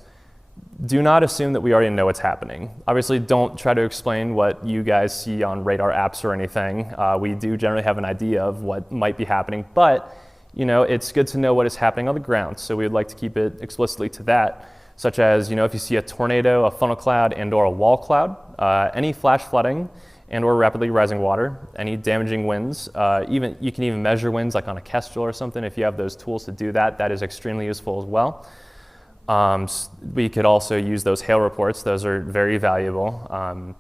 Do not assume that we already know what's happening. Obviously, don't try to explain what you guys see on radar apps or anything. We do generally have an idea of what might be happening, but it's good to know what is happening on the ground. So we would like to keep it explicitly to that, such as if you see a tornado, a funnel cloud, and/or a wall cloud, any flash flooding, and/or rapidly rising water, any damaging winds. You can even measure winds like on a Kestrel or something. If you have those tools to do that, that is extremely useful as well. We could also use those hail reports. Those are very valuable.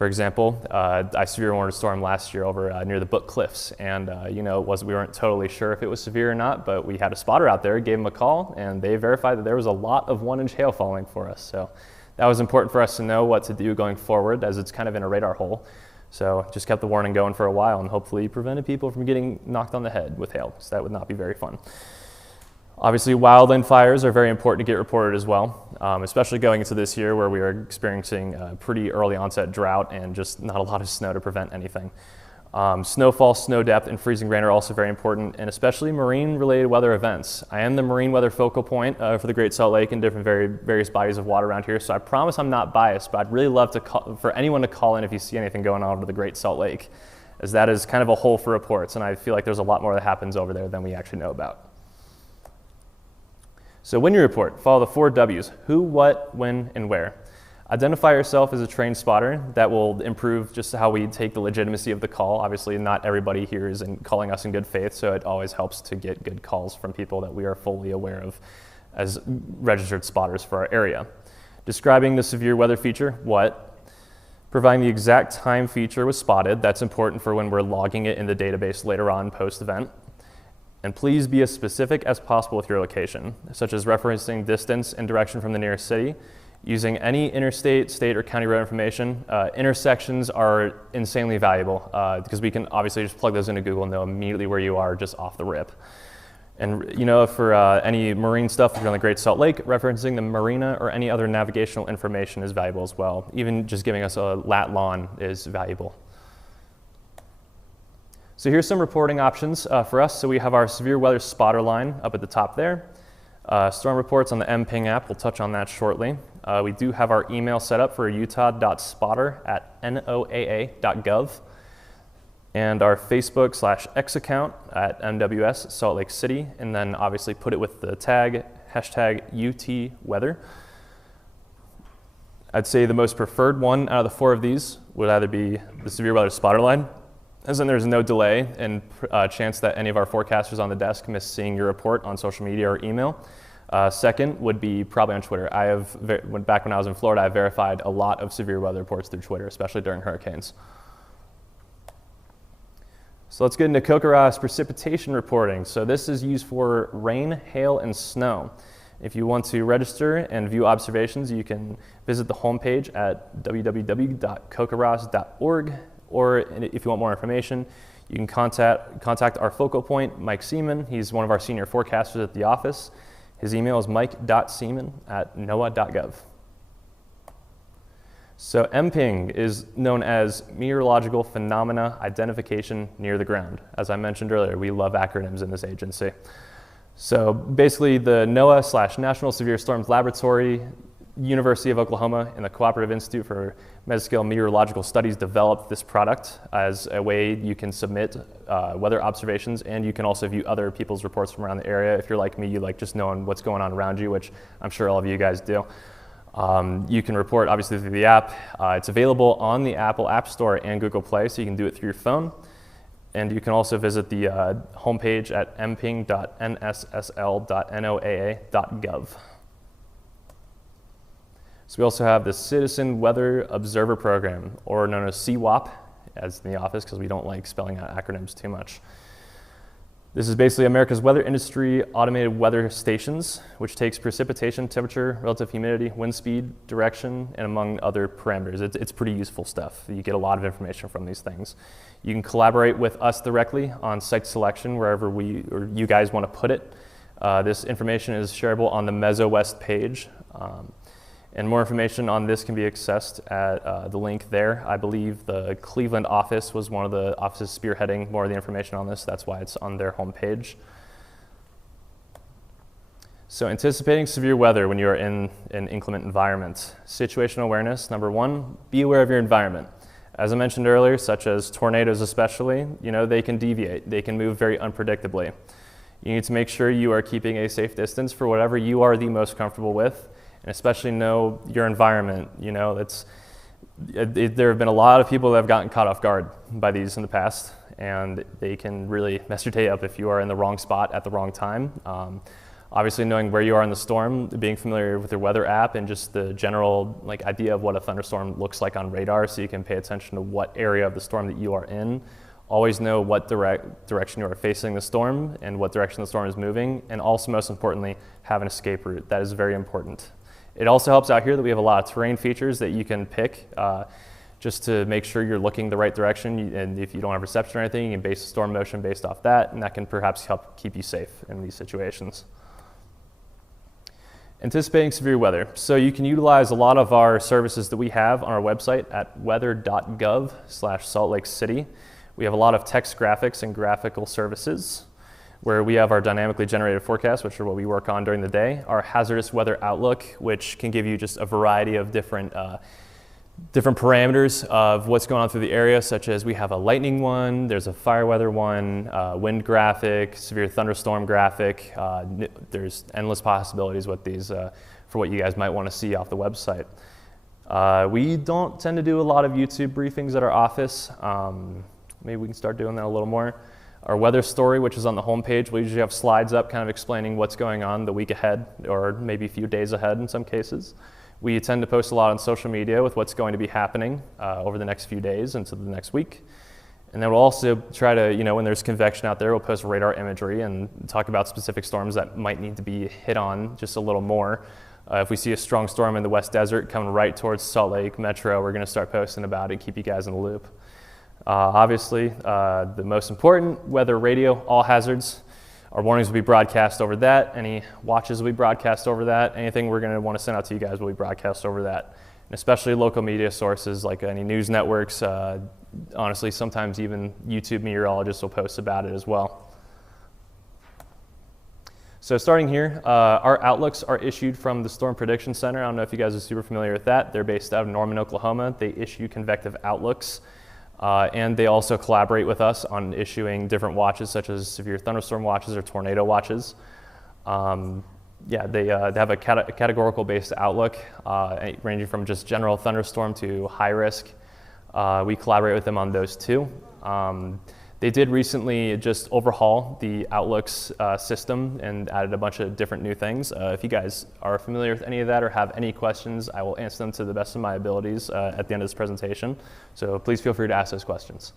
For example, I severe warned a storm last year over near the Book Cliffs, and we weren't totally sure if it was severe or not, but we had a spotter out there, gave them a call, and they verified that there was a lot of 1-inch hail falling for us. So that was important for us to know what to do going forward, as it's kind of in a radar hole. So just kept the warning going for a while, and hopefully prevented people from getting knocked on the head with hail, so that would not be very fun. Obviously, wildland fires are very important to get reported as well, especially going into this year where we are experiencing pretty early onset drought and just not a lot of snow to prevent anything. Snowfall, snow depth, and freezing rain are also very important, and especially marine-related weather events. I am the marine weather focal point for the Great Salt Lake and different various bodies of water around here, so I promise I'm not biased, but I'd really love for anyone to call in if you see anything going on over the Great Salt Lake, as that is kind of a hole for reports, and I feel like there's a lot more that happens over there than we actually know about. So when you report, follow the 4 W's: who, what, when, and where. Identify yourself as a trained spotter. That will improve just how we take the legitimacy of the call. Obviously, not everybody here is calling us in good faith, so it always helps to get good calls from people that we are fully aware of as registered spotters for our area. Describing the severe weather feature, what. Providing the exact time feature was spotted. That's important for when we're logging it in the database later on post-event. And please be as specific as possible with your location, such as referencing distance and direction from the nearest city, using any interstate, state, or county road information. Intersections are insanely valuable because we can obviously just plug those into Google and know immediately where you are just off the rip. And for any marine stuff, if you're on the Great Salt Lake, referencing the marina or any other navigational information is valuable as well. Even just giving us a lat lawn is valuable. So here's some reporting options for us. So we have our severe weather spotter line up at the top there. Storm reports on the MPing app, we'll touch on that shortly. We do have our email set up for utah.spotter@noaa.gov. And our Facebook/X account at MWS Salt Lake City. And then obviously put it with the tag, #UTweather. I'd say the most preferred one out of the 4 of these would either be the severe weather spotter line, as in there's no delay and chance that any of our forecasters on the desk miss seeing your report on social media or email. Second would be probably on Twitter. Back when I was in Florida, I verified a lot of severe weather reports through Twitter, especially during hurricanes. So let's get into CoCoRaH's precipitation reporting. So this is used for rain, hail, and snow. If you want to register and view observations, you can visit the homepage at www.cocorahs.org. Or if you want more information, you can contact our focal point, Mike Seaman. He's one of our senior forecasters at the office. His email is mike.seaman@noaa.gov. So MPing is known as Meteorological Phenomena Identification Near the Ground. As I mentioned earlier, we love acronyms in this agency. So basically the NOAA/National Severe Storms Laboratory, University of Oklahoma, and the Cooperative Institute for Mesoscale Meteorological Studies developed this product as a way you can submit weather observations, and you can also view other people's reports from around the area. If you're like me, you like just knowing what's going on around you, which I'm sure all of you guys do. You can report obviously through the app. It's available on the Apple App Store and Google Play, so you can do it through your phone. And you can also visit the homepage at mping.nssl.noaa.gov. So we also have the Citizen Weather Observer Program, or known as CWOP, as in the office, because we don't like spelling out acronyms too much. This is basically America's weather industry automated weather stations, which takes precipitation, temperature, relative humidity, wind speed, direction, and among other parameters. It's pretty useful stuff. You get a lot of information from these things. You can collaborate with us directly on site selection, wherever you guys want to put it. This information is shareable on the MesoWest page. And more information on this can be accessed at the link there. I believe the Cleveland office was one of the offices spearheading more of the information on this. That's why it's on their homepage. So anticipating severe weather when you are in an inclement environment. Situational awareness, number 1, be aware of your environment. As I mentioned earlier, such as tornadoes especially, they can deviate. They can move very unpredictably. You need to make sure you are keeping a safe distance for whatever you are the most comfortable with, and especially know your environment. There have been a lot of people that have gotten caught off guard by these in the past, and they can really mess your day up if you are in the wrong spot at the wrong time. Obviously, knowing where you are in the storm, being familiar with your weather app, and just the general idea of what a thunderstorm looks like on radar, so you can pay attention to what area of the storm that you are in. Always know what direction you are facing the storm and what direction the storm is moving, and also, most importantly, have an escape route. That is very important. It also helps out here that we have a lot of terrain features that you can pick just to make sure you're looking the right direction. And if you don't have reception or anything, you can base the storm motion based off that, and that can perhaps help keep you safe in these situations. Anticipating severe weather. So you can utilize a lot of our services that we have on our website at weather.gov/Salt Lake City. We have a lot of text graphics and graphical services where we have our dynamically generated forecasts, which are what we work on during the day, our hazardous weather outlook, which can give you just a variety of different parameters of what's going on through the area, such as we have a lightning one, there's a fire weather one, wind graphic, severe thunderstorm graphic. There's endless possibilities with these for what you guys might want to see off the website. We don't tend to do a lot of YouTube briefings at our office. Maybe we can start doing that a little more. Our weather story, which is on the homepage, we usually have slides up kind of explaining what's going on the week ahead, or maybe a few days ahead in some cases. We tend to post a lot on social media with what's going to be happening over the next few days into the next week. And then we'll also try to, when there's convection out there, we'll post radar imagery and talk about specific storms that might need to be hit on just a little more. If we see a strong storm in the West Desert coming right towards Salt Lake Metro, we're going to start posting about it, keep you guys in the loop. Obviously, the most important, weather radio, all hazards. Our warnings will be broadcast over that. Any watches will be broadcast over that. Anything we're going to want to send out to you guys will be broadcast over that. And especially local media sources like any news networks. Honestly, sometimes even YouTube meteorologists will post about it as well. So starting here, our outlooks are issued from the Storm Prediction Center. I don't know if you guys are super familiar with that. They're based out of Norman, Oklahoma. They issue convective outlooks. And they also collaborate with us on issuing different watches, such as severe thunderstorm watches or tornado watches. They have a categorical-based outlook, ranging from just general thunderstorm to high risk. We collaborate with them on those too. They did recently just overhaul the outlooks system and added a bunch of different new things. If you guys are familiar with any of that or have any questions, I will answer them to the best of my abilities at the end of this presentation. So please feel free to ask those questions.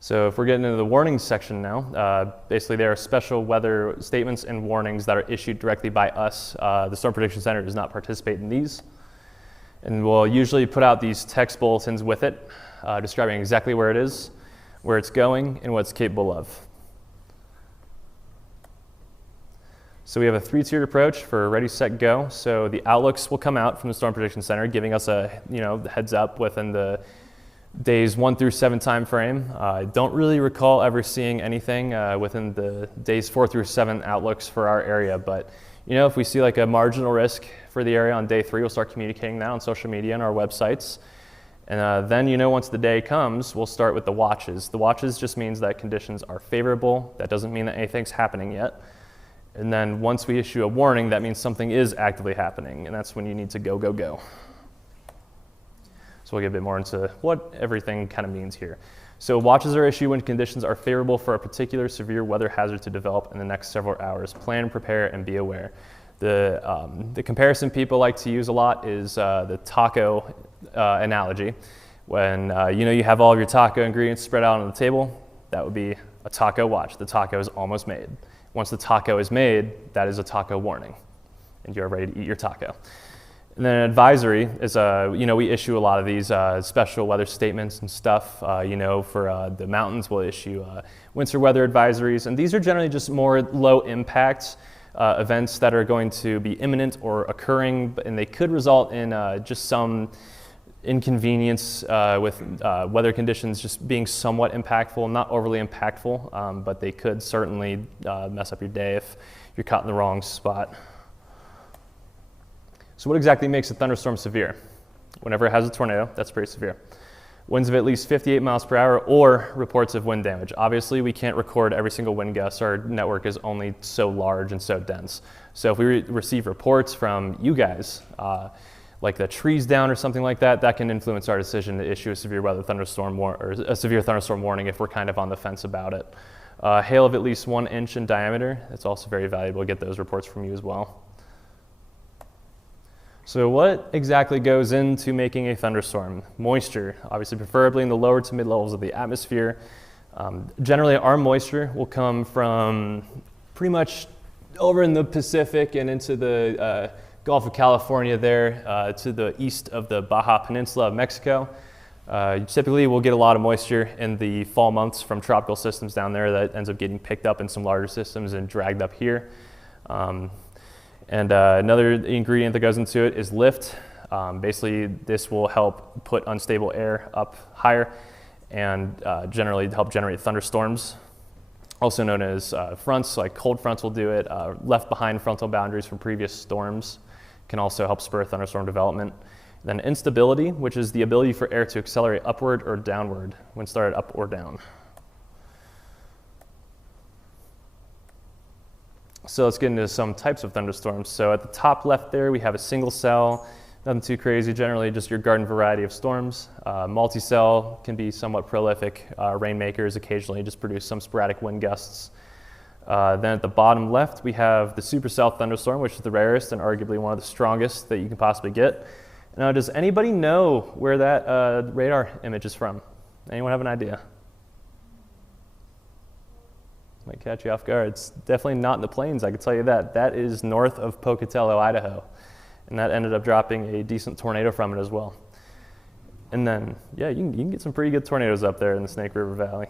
So if we're getting into the warnings section now, basically there are special weather statements and warnings that are issued directly by us. The Storm Prediction Center does not participate in these. And we'll usually put out these text bulletins with it, describing exactly where it is, where it's going, and what it's capable of. So we have a three-tiered approach for ready, set, go. So the outlooks will come out from the Storm Prediction Center, giving us a heads up within the days 1 through 7 time frame. I don't really recall ever seeing anything within the days 4 through 7 outlooks for our area, but if we see like a marginal risk for the area on day 3, we'll start communicating that on social media and our websites. And then, once the day comes, we'll start with the watches. The watches just means that conditions are favorable. That doesn't mean that anything's happening yet. And then once we issue a warning, that means something is actively happening, and that's when you need to go, go, go. So we'll get a bit more into what everything kind of means here. So watches are issued when conditions are favorable for a particular severe weather hazard to develop in the next several hours. Plan, prepare, and be aware. The comparison people like to use a lot is the taco analogy. When you have all of your taco ingredients spread out on the table, that would be a taco watch. The taco is almost made. Once the taco is made, that is a taco warning, and you're ready to eat your taco. And then an advisory is, we issue a lot of these special weather statements and stuff. For the mountains, we'll issue winter weather advisories, and these are generally just more low impact events that are going to be imminent or occurring, and they could result in just some inconvenience with weather conditions just being somewhat impactful, not overly impactful, but they could certainly mess up your day if you're caught in the wrong spot. So what exactly makes a thunderstorm severe? Whenever it has a tornado, that's pretty severe. Winds of at least 58 miles per hour or reports of wind damage. Obviously, we can't record every single wind gust. Our network is only so large and so dense. So if we receive reports from you guys, like the trees down or something like that, that can influence our decision to issue a severe weather thunderstorm or a severe thunderstorm warning if we're kind of on the fence about it. Hail of at least 1 inch in diameter. It's also very valuable to get those reports from you as well. So what exactly goes into making a thunderstorm? Moisture, obviously preferably in the lower to mid levels of the atmosphere. Generally our moisture will come from pretty much over in the Pacific and into the Gulf of California there to the east of the Baja Peninsula of Mexico. You typically will get a lot of moisture in the fall months from tropical systems down there that ends up getting picked up in some larger systems and dragged up here. Another ingredient that goes into it is lift. Basically, this will help put unstable air up higher and generally help generate thunderstorms. Also known as fronts, like cold fronts will do it. Left behind frontal boundaries from previous storms can also help spur thunderstorm development. Then instability, which is the ability for air to accelerate upward or downward when started up or down. So let's get into some types of thunderstorms. So at the top left there, we have a single cell, nothing too crazy, generally just your garden variety of storms. Multi-cell can be somewhat prolific. Rainmakers occasionally just produce some sporadic wind gusts. Then at the bottom left, we have the supercell thunderstorm, which is the rarest and arguably one of the strongest that you can possibly get. Now, does anybody know where that radar image is from? Anyone have an idea? Might catch you off guard. It's definitely not in the plains, I can tell you that. That is north of Pocatello, Idaho. And that ended up dropping a decent tornado from it as well. And then, yeah, you can get some pretty good tornadoes up there in the Snake River Valley.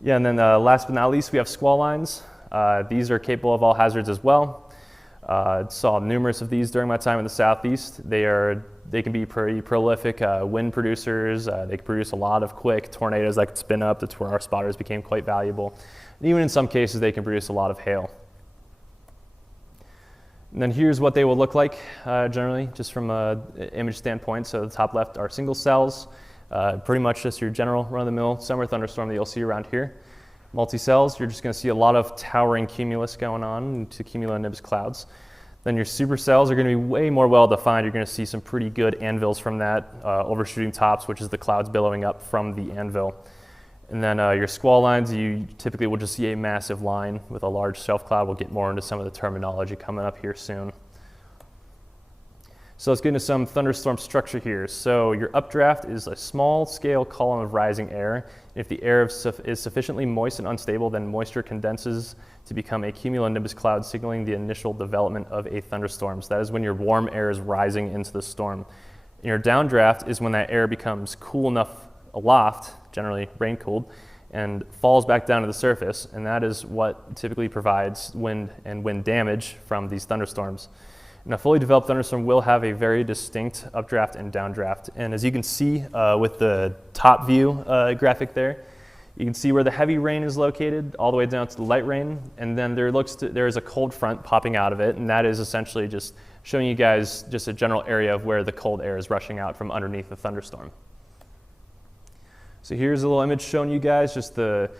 Yeah, and then last but not least, we have squall lines. These are capable of all hazards as well. Saw numerous of these during my time in the Southeast. They can be pretty prolific wind producers. They can produce a lot of quick tornadoes that could spin up. That's where our spotters became quite valuable. And even in some cases, they can produce a lot of hail. And then here's what they will look like generally, just from an image standpoint. So the top left are single cells, pretty much just your general run-of-the-mill summer thunderstorm that you'll see around here. Multi-cells, you're just going to see a lot of towering cumulus going on into cumulonimbus clouds. Then your supercells are going to be way more well-defined. You're going to see some pretty good anvils from that, overshooting tops, which is the clouds billowing up from the anvil. And then your squall lines, you typically will just see a massive line with a large self cloud. We'll get more into some of the terminology coming up here soon. So let's get into some thunderstorm structure here. So your updraft is a small scale column of rising air. If the air is sufficiently moist and unstable, then moisture condenses to become a cumulonimbus cloud, signaling the initial development of a thunderstorm. So that is when your warm air is rising into the storm. And your downdraft is when that air becomes cool enough aloft, generally rain cooled, and falls back down to the surface. And that is what typically provides wind and wind damage from these thunderstorms. And a fully developed thunderstorm will have a very distinct updraft and downdraft. And as you can see with the top view graphic there, you can see where the heavy rain is located all the way down to the light rain. And then there is a cold front popping out of it. And that is essentially just showing you guys just a general area of where the cold air is rushing out from underneath the thunderstorm. So here's a little image showing you guys just the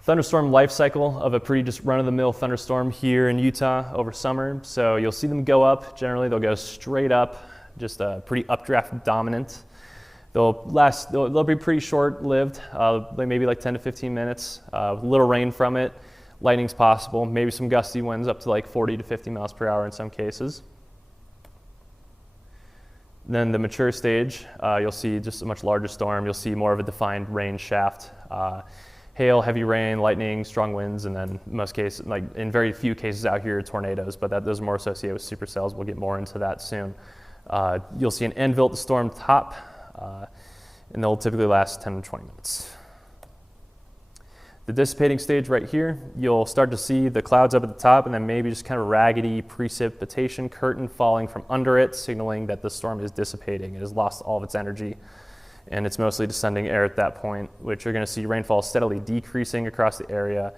thunderstorm life cycle of a pretty just run-of-the-mill thunderstorm here in Utah over summer. So you'll see them go up. Generally, they'll go straight up, just pretty updraft dominant. They'll be pretty short-lived, maybe like 10 to 15 minutes. Little rain from it, lightning's possible, maybe some gusty winds up to like 40 to 50 miles per hour in some cases. Then the mature stage, you'll see just a much larger storm. You'll see more of a defined rain shaft. Hail, heavy rain, lightning, strong winds, and then most cases, like in very few cases out here, tornadoes, but those are more associated with supercells. We'll get more into that soon. You'll see an anvil at the storm top, and they'll typically last 10 to 20 minutes. The dissipating stage right here, you'll start to see the clouds up at the top and then maybe just kind of raggedy precipitation curtain falling from under it, signaling that the storm is dissipating. It has lost all of its energy. And it's mostly descending air at that point, which you're going to see rainfall steadily decreasing across the area.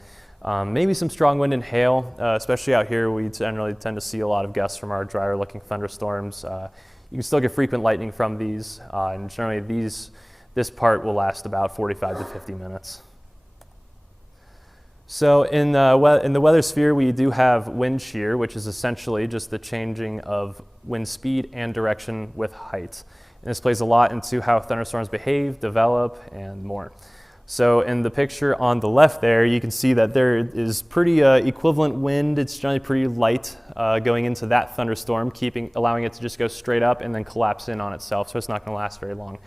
Maybe some strong wind and hail, especially out here. We generally tend to see a lot of gusts from our drier looking thunderstorms. You can still get frequent lightning from these, and generally this part will last about 45 to 50 minutes. So in the weather sphere, we do have wind shear, which is essentially just the changing of wind speed and direction with height. And this plays a lot into how thunderstorms behave, develop, and more. So in the picture on the left there, you can see that there is pretty equivalent wind. It's generally pretty light going into that thunderstorm, allowing it to just go straight up and then collapse in on itself, so it's not going to last very long.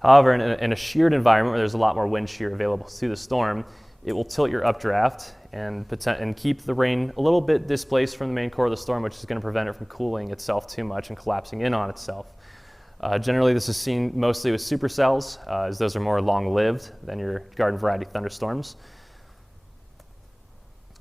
However, in a sheared environment where there's a lot more wind shear available to the storm, it will tilt your updraft and keep the rain a little bit displaced from the main core of the storm, which is going to prevent it from cooling itself too much and collapsing in on itself. Generally, this is seen mostly with supercells, as those are more long-lived than your garden variety thunderstorms.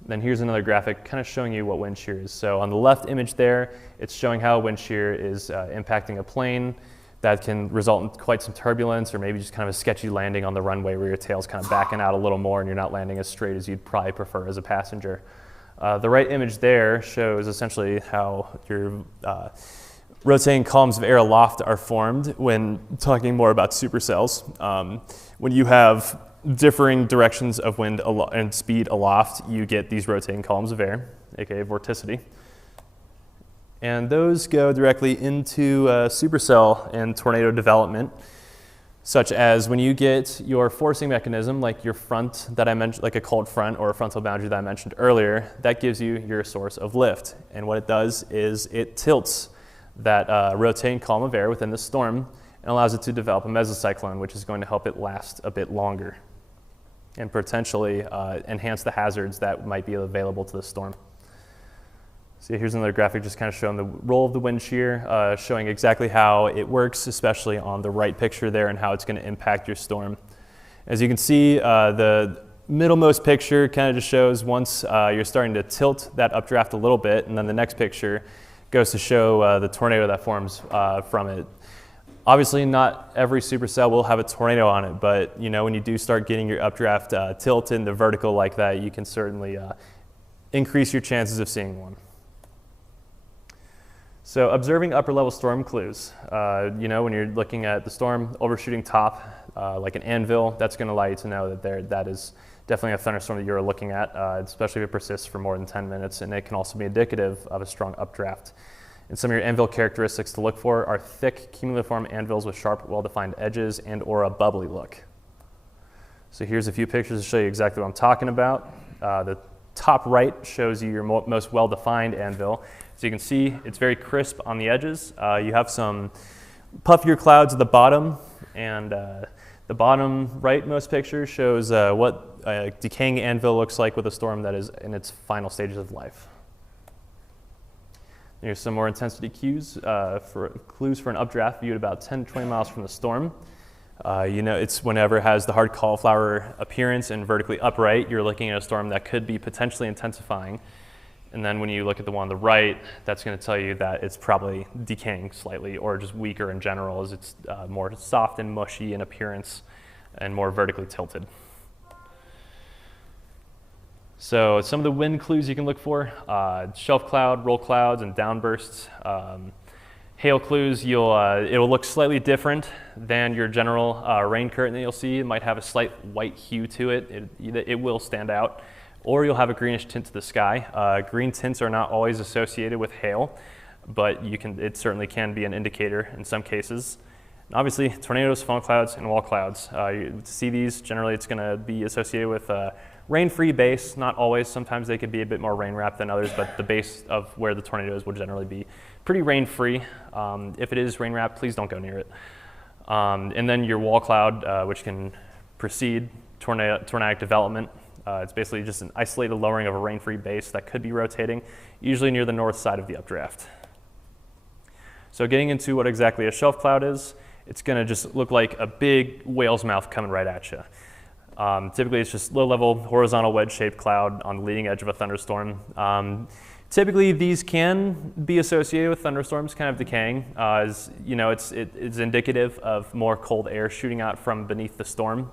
Then here's another graphic kind of showing you what wind shear is. So on the left image there, it's showing how wind shear is impacting a plane. That can result in quite some turbulence, or maybe just kind of a sketchy landing on the runway where your tail's kind of backing out a little more and you're not landing as straight as you'd probably prefer as a passenger. The right image there shows essentially how your rotating columns of air aloft are formed when talking more about supercells. When you have differing directions of wind and speed aloft, you get these rotating columns of air, aka vorticity. And those go directly into supercell and tornado development, such as when you get your forcing mechanism, like your front that I mentioned, like a cold front or a frontal boundary that I mentioned earlier, that gives you your source of lift. And what it does is it tilts that rotating column of air within the storm and allows it to develop a mesocyclone, which is going to help it last a bit longer and potentially enhance the hazards that might be available to the storm. So here's another graphic just kind of showing the role of the wind shear, showing exactly how it works, especially on the right picture there, and how it's going to impact your storm. As you can see, the middlemost picture kind of just shows once you're starting to tilt that updraft a little bit, and then the next picture goes to show the tornado that forms from it. Obviously, not every supercell will have a tornado on it, but when you do start getting your updraft tilted into vertical like that, you can certainly increase your chances of seeing one. So observing upper level storm clues, when you're looking at the storm overshooting top, like an anvil, that's going to allow you to know that that is definitely a thunderstorm that you're looking at, especially if it persists for more than 10 minutes, and it can also be indicative of a strong updraft. And some of your anvil characteristics to look for are thick, cumuliform anvils with sharp, well-defined edges and or a bubbly look. So here's a few pictures to show you exactly what I'm talking about. The top right shows you your most well-defined anvil. So you can see it's very crisp on the edges. You have some puffier clouds at the bottom, and the bottom rightmost picture shows what a decaying anvil looks like with a storm that is in its final stages of life. Here's some more intensity clues for an updraft viewed about 10 to 20 miles from the storm. It's whenever it has the hard cauliflower appearance and vertically upright, you're looking at a storm that could be potentially intensifying. And then when you look at the one on the right, that's going to tell you that it's probably decaying slightly or just weaker in general, as it's more soft and mushy in appearance and more vertically tilted. So some of the wind clues you can look for, shelf cloud, roll clouds, and downbursts. Hail clues, it'll look slightly different than your general rain curtain that you'll see. It might have a slight white hue to it. It will stand out. Or you'll have a greenish tint to the sky. Green tints are not always associated with hail, but it certainly can be an indicator in some cases. And obviously, tornadoes, funnel clouds, and wall clouds. To see these, generally it's going to be associated with a rain-free base. Not always. Sometimes they can be a bit more rain-wrapped than others, but the base of where the tornadoes will generally be pretty rain-free. If it is rain-wrapped, please don't go near it. And then your wall cloud, which can precede tornadic development. It's basically just an isolated lowering of a rain-free base that could be rotating, usually near the north side of the updraft. So getting into what exactly a shelf cloud is, it's going to just look like a big whale's mouth coming right at you. Typically, it's just low-level horizontal wedge-shaped cloud on the leading edge of a thunderstorm. Typically, these can be associated with thunderstorms kind of decaying. It's indicative of more cold air shooting out from beneath the storm.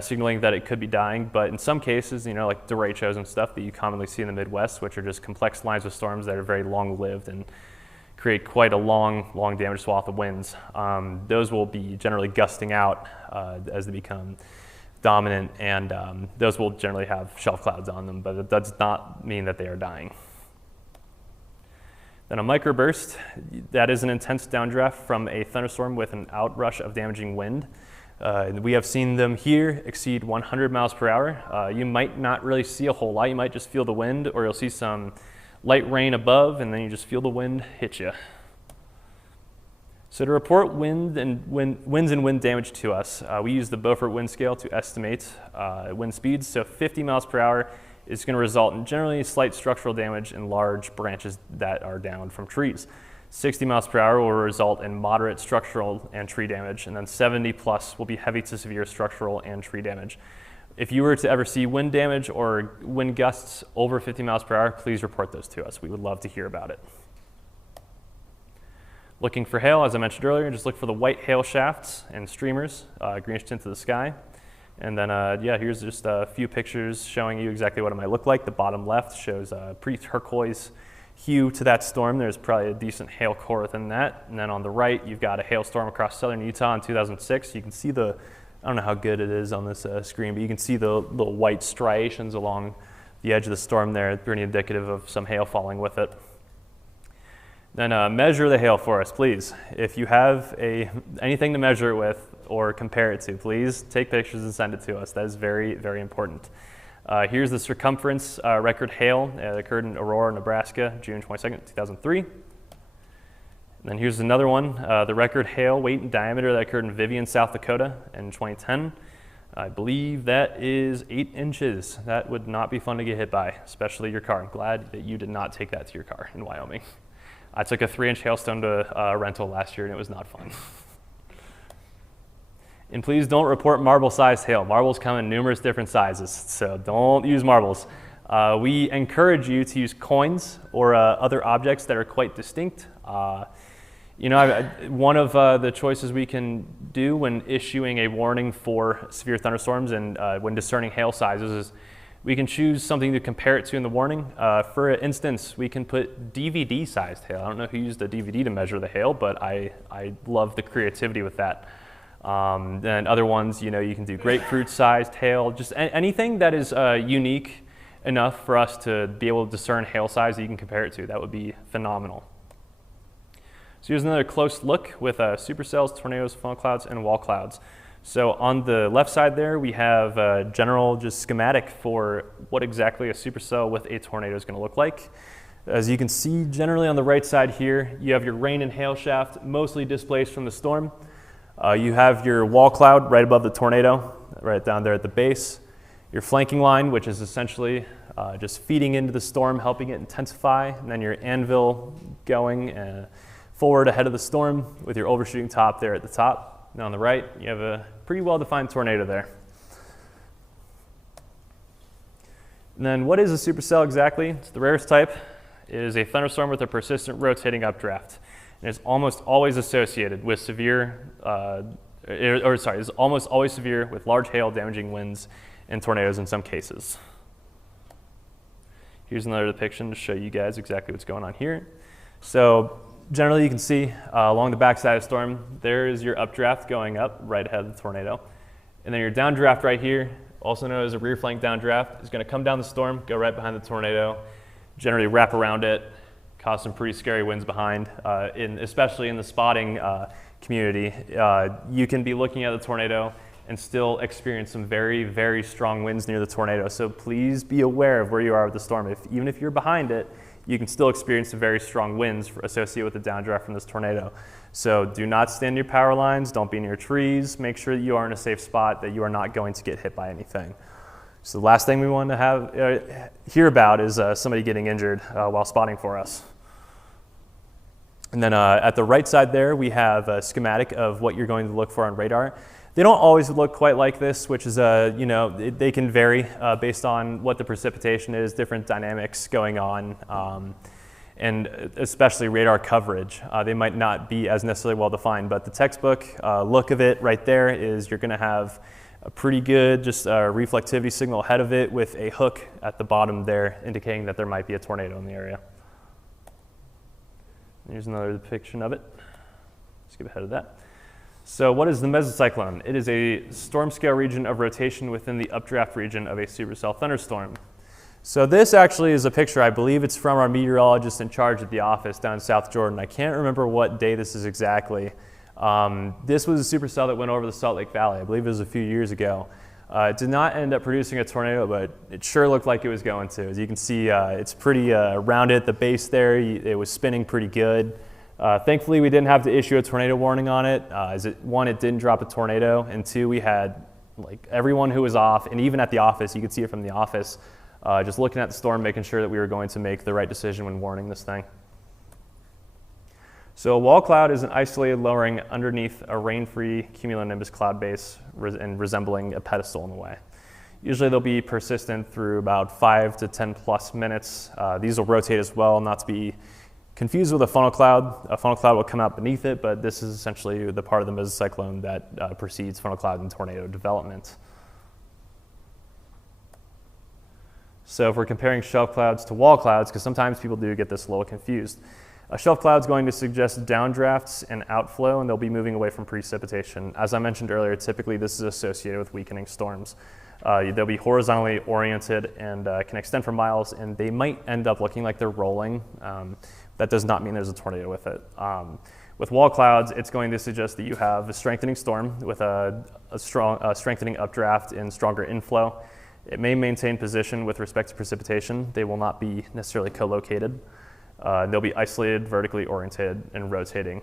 Signaling that it could be dying, but in some cases, like derechos and stuff that you commonly see in the Midwest, which are just complex lines of storms that are very long-lived and create quite a long damage swath of winds. Those will be generally gusting out as they become dominant, and those will generally have shelf clouds on them, but it does not mean that they are dying. Then a microburst, that is an intense downdraft from a thunderstorm with an outrush of damaging wind. We have seen them here exceed 100 miles per hour. You might not really see a whole lot. You might just feel the wind, or you'll see some light rain above, and then you just feel the wind hit you. So to report winds and wind damage to us, we use the Beaufort wind scale to estimate wind speeds. So 50 miles per hour is going to result in generally slight structural damage in large branches that are down from trees. 60 miles per hour will result in moderate structural and tree damage, and then 70 plus will be heavy to severe structural and tree damage. If you were to ever see wind damage or wind gusts over 50 miles per hour, please report those to us. We would love to hear about it. Looking for hail, as I mentioned earlier, just look for the white hail shafts and streamers, greenish tint to the sky. And then, yeah, here's just a few pictures showing you exactly what it might look like. The bottom left shows a pretty turquoise hue to that storm. There's probably a decent hail core within that. And then on the right, you've got a hailstorm across southern Utah in 2006. You can see the, I don't know how good it is on this screen, but you can see the little white striations along the edge of the storm there, pretty indicative of some hail falling with it. Then measure the hail for us, please. If you have anything to measure it with or compare it to, please take pictures and send it to us. That is very, very important. Here's the circumference record hail that occurred in Aurora, Nebraska, June 22nd, 2003. And then here's another one, the record hail weight and diameter that occurred in Vivian, South Dakota in 2010. I believe that is 8 inches. That would not be fun to get hit by, especially your car. I'm glad that you did not take that to your car in Wyoming. I took a 3-inch hailstone to a rental last year and it was not fun. And please don't report marble-sized hail. Marbles come in numerous different sizes, so don't use marbles. We encourage you to use coins or other objects that are quite distinct. You know, one of the choices we can do when issuing a warning for severe thunderstorms and when discerning hail sizes is we can choose something to compare it to in the warning. For instance, we can put DVD-sized hail. I don't know who used a DVD to measure the hail, but I love the creativity with that. And other ones, you know, you can do grapefruit-sized hail, just anything that is unique enough for us to be able to discern hail size that you can compare it to. That would be phenomenal. So here's another close look with supercells, tornadoes, funnel clouds, and wall clouds. So on the left side there, we have a general just schematic for what exactly a supercell with a tornado is going to look like. As you can see, generally on the right side here, you have your rain and hail shaft mostly displaced from the storm. You have your wall cloud right above the tornado, right down there at the base. Your flanking line, which is essentially just feeding into the storm, helping it intensify. And then your anvil going forward ahead of the storm with your overshooting top there at the top. And on the right, you have a pretty well-defined tornado there. And then what is a supercell exactly? It's the rarest type. It is a thunderstorm with a persistent rotating updraft. And it's almost always associated with severe, it's almost always severe with large hail damaging winds and tornadoes in some cases. Here's another depiction to show you guys exactly what's going on here. So generally you can see along the backside of the storm, there is your updraft going up right ahead of the tornado. And then your downdraft right here, also known as a rear flank downdraft, is going to come down the storm, go right behind the tornado, generally wrap around it, cause some pretty scary winds behind, especially in the spotting community. You can be looking at the tornado and still experience some very, very strong winds near the tornado. So please be aware of where you are with the storm. Even if you're behind it, you can still experience some very strong winds associated with the downdraft from this tornado. So do not stand near power lines, don't be near trees, make sure that you are in a safe spot, that you are not going to get hit by anything. So the last thing we want to hear about is somebody getting injured while spotting for us. And then at the right side there, we have a schematic of what you're going to look for on radar. They don't always look quite like this, which is, they can vary based on what the precipitation is, different dynamics going on, and especially radar coverage. They might not be as necessarily well defined, but the textbook look of it right there is you're going to have a pretty good just reflectivity signal ahead of it with a hook at the bottom there indicating that there might be a tornado in the area. Here's another depiction of it. Skip ahead of that. So what is the mesocyclone? It is a storm scale region of rotation within the updraft region of a supercell thunderstorm. So this actually is a picture, I believe it's from our meteorologist in charge at the office down in South Jordan. I can't remember what day this is exactly, This was a supercell that went over the Salt Lake Valley. I believe it was a few years ago. It did not end up producing a tornado, but it sure looked like it was going to. As you can see, it's pretty rounded at the base there. It was spinning pretty good. Thankfully, we didn't have to issue a tornado warning on it. One, it didn't drop a tornado, and two, we had like everyone who was off, and even at the office, you could see it from the office, just looking at the storm, making sure that we were going to make the right decision when warning this thing. So a wall cloud is an isolated lowering underneath a rain-free cumulonimbus cloud base and resembling a pedestal in the way. Usually they'll be persistent through about 5 to 10 plus minutes. These will rotate as well, not to be confused with a funnel cloud. A funnel cloud will come out beneath it, but this is essentially the part of the mesocyclone that precedes funnel cloud and tornado development. So if we're comparing shelf clouds to wall clouds, because sometimes people do get this a little confused, a shelf cloud is going to suggest downdrafts and outflow, and they'll be moving away from precipitation. As I mentioned earlier, typically this is associated with weakening storms. They'll be horizontally oriented and can extend for miles, and they might end up looking like they're rolling. That does not mean there's a tornado with it. With wall clouds, it's going to suggest that you have a strengthening storm with a strengthening updraft and stronger inflow. It may maintain position with respect to precipitation. They will not be necessarily co-located. They'll be isolated, vertically oriented, and rotating.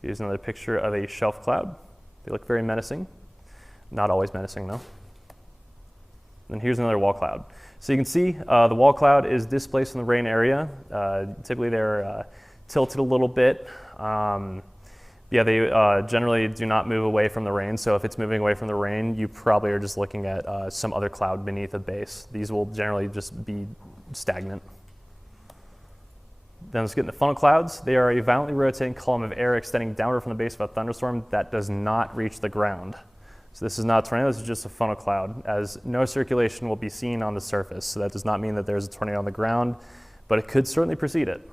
Here's another picture of a shelf cloud. They look very menacing. Not always menacing, though. And here's another wall cloud. So you can see the wall cloud is displaced in the rain area. Typically they're tilted a little bit. Yeah, they generally do not move away from the rain. So if it's moving away from the rain, you probably are just looking at some other cloud beneath a base. These will generally just be stagnant. Then let's get into funnel clouds. They are a violently rotating column of air extending downward from the base of a thunderstorm that does not reach the ground. So this is not a tornado, this is just a funnel cloud, as no circulation will be seen on the surface. So that does not mean that there's a tornado on the ground, but it could certainly precede it.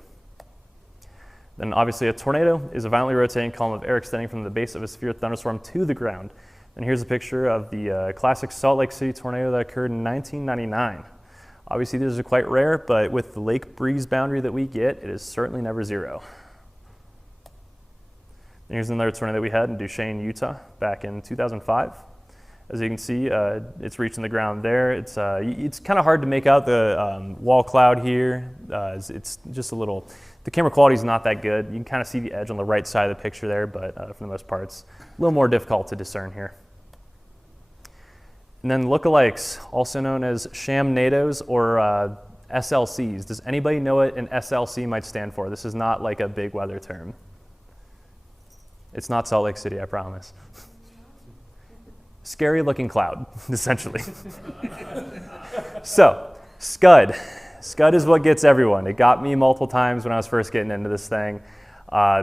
Then obviously a tornado is a violently rotating column of air extending from the base of a severe thunderstorm to the ground. And here's a picture of the classic Salt Lake City tornado that occurred in 1999. Obviously these are quite rare, but with the lake breeze boundary that we get, it is certainly never zero. And here's another tornado that we had in Duchesne, Utah, back in 2005. As you can see, it's reaching the ground there. It's kind of hard to make out the wall cloud here. It's just a little, the camera quality is not that good. You can kind of see the edge on the right side of the picture there, but for the most part, it's a little more difficult to discern here. And then lookalikes, also known as sham NATOs or SLCs. Does anybody know what an SLC might stand for? This is not like a big weather term. It's not Salt Lake City, I promise. Scary looking cloud, essentially. So, Scud. Scud is what gets everyone. It got me multiple times when I was first getting into this thing.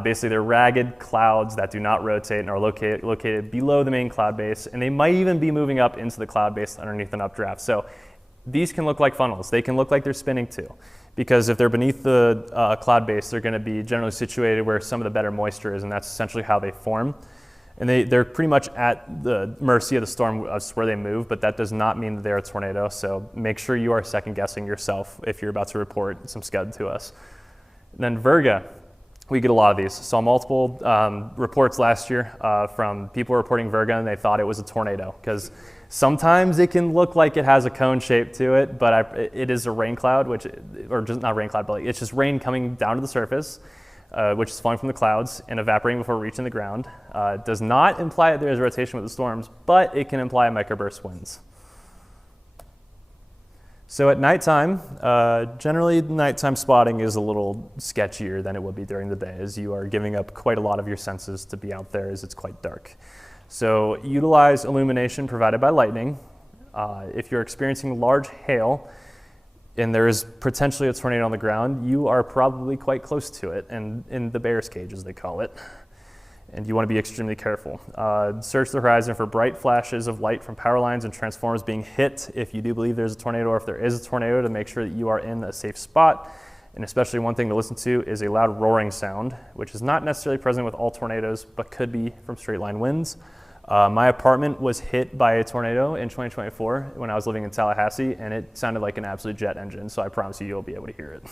Basically, they're ragged clouds that do not rotate and are located below the main cloud base, and they might even be moving up into the cloud base underneath an updraft. So these can look like funnels. They can look like they're spinning too, because if they're beneath the cloud base, they're going to be generally situated where some of the better moisture is, and that's essentially how they form. And they're pretty much at the mercy of the storm as where they move, but that does not mean that they're a tornado. So make sure you are second guessing yourself if you're about to report some Scud to us. And then Virga. We get a lot of these. Saw multiple reports last year from people reporting Virga, and they thought it was a tornado, because sometimes it can look like it has a cone shape to it, but it is a rain cloud, or just not rain cloud, but it's just rain coming down to the surface, which is falling from the clouds and evaporating before reaching the ground. It does not imply that there is rotation with the storms, but it can imply microburst winds. So at nighttime, generally nighttime spotting is a little sketchier than it would be during the day, as you are giving up quite a lot of your senses to be out there as it's quite dark. So utilize illumination provided by lightning. If you're experiencing large hail and there is potentially a tornado on the ground, you are probably quite close to it, and in the bear's cage, as they call it. And you want to be extremely careful. Search the horizon for bright flashes of light from power lines and transformers being hit if you do believe there's a tornado, or if there is a tornado, to make sure that you are in a safe spot. And especially one thing to listen to is a loud roaring sound, which is not necessarily present with all tornadoes, but could be from straight line winds. My apartment was hit by a tornado in 2024 when I was living in Tallahassee, and it sounded like an absolute jet engine, so I promise you'll be able to hear it.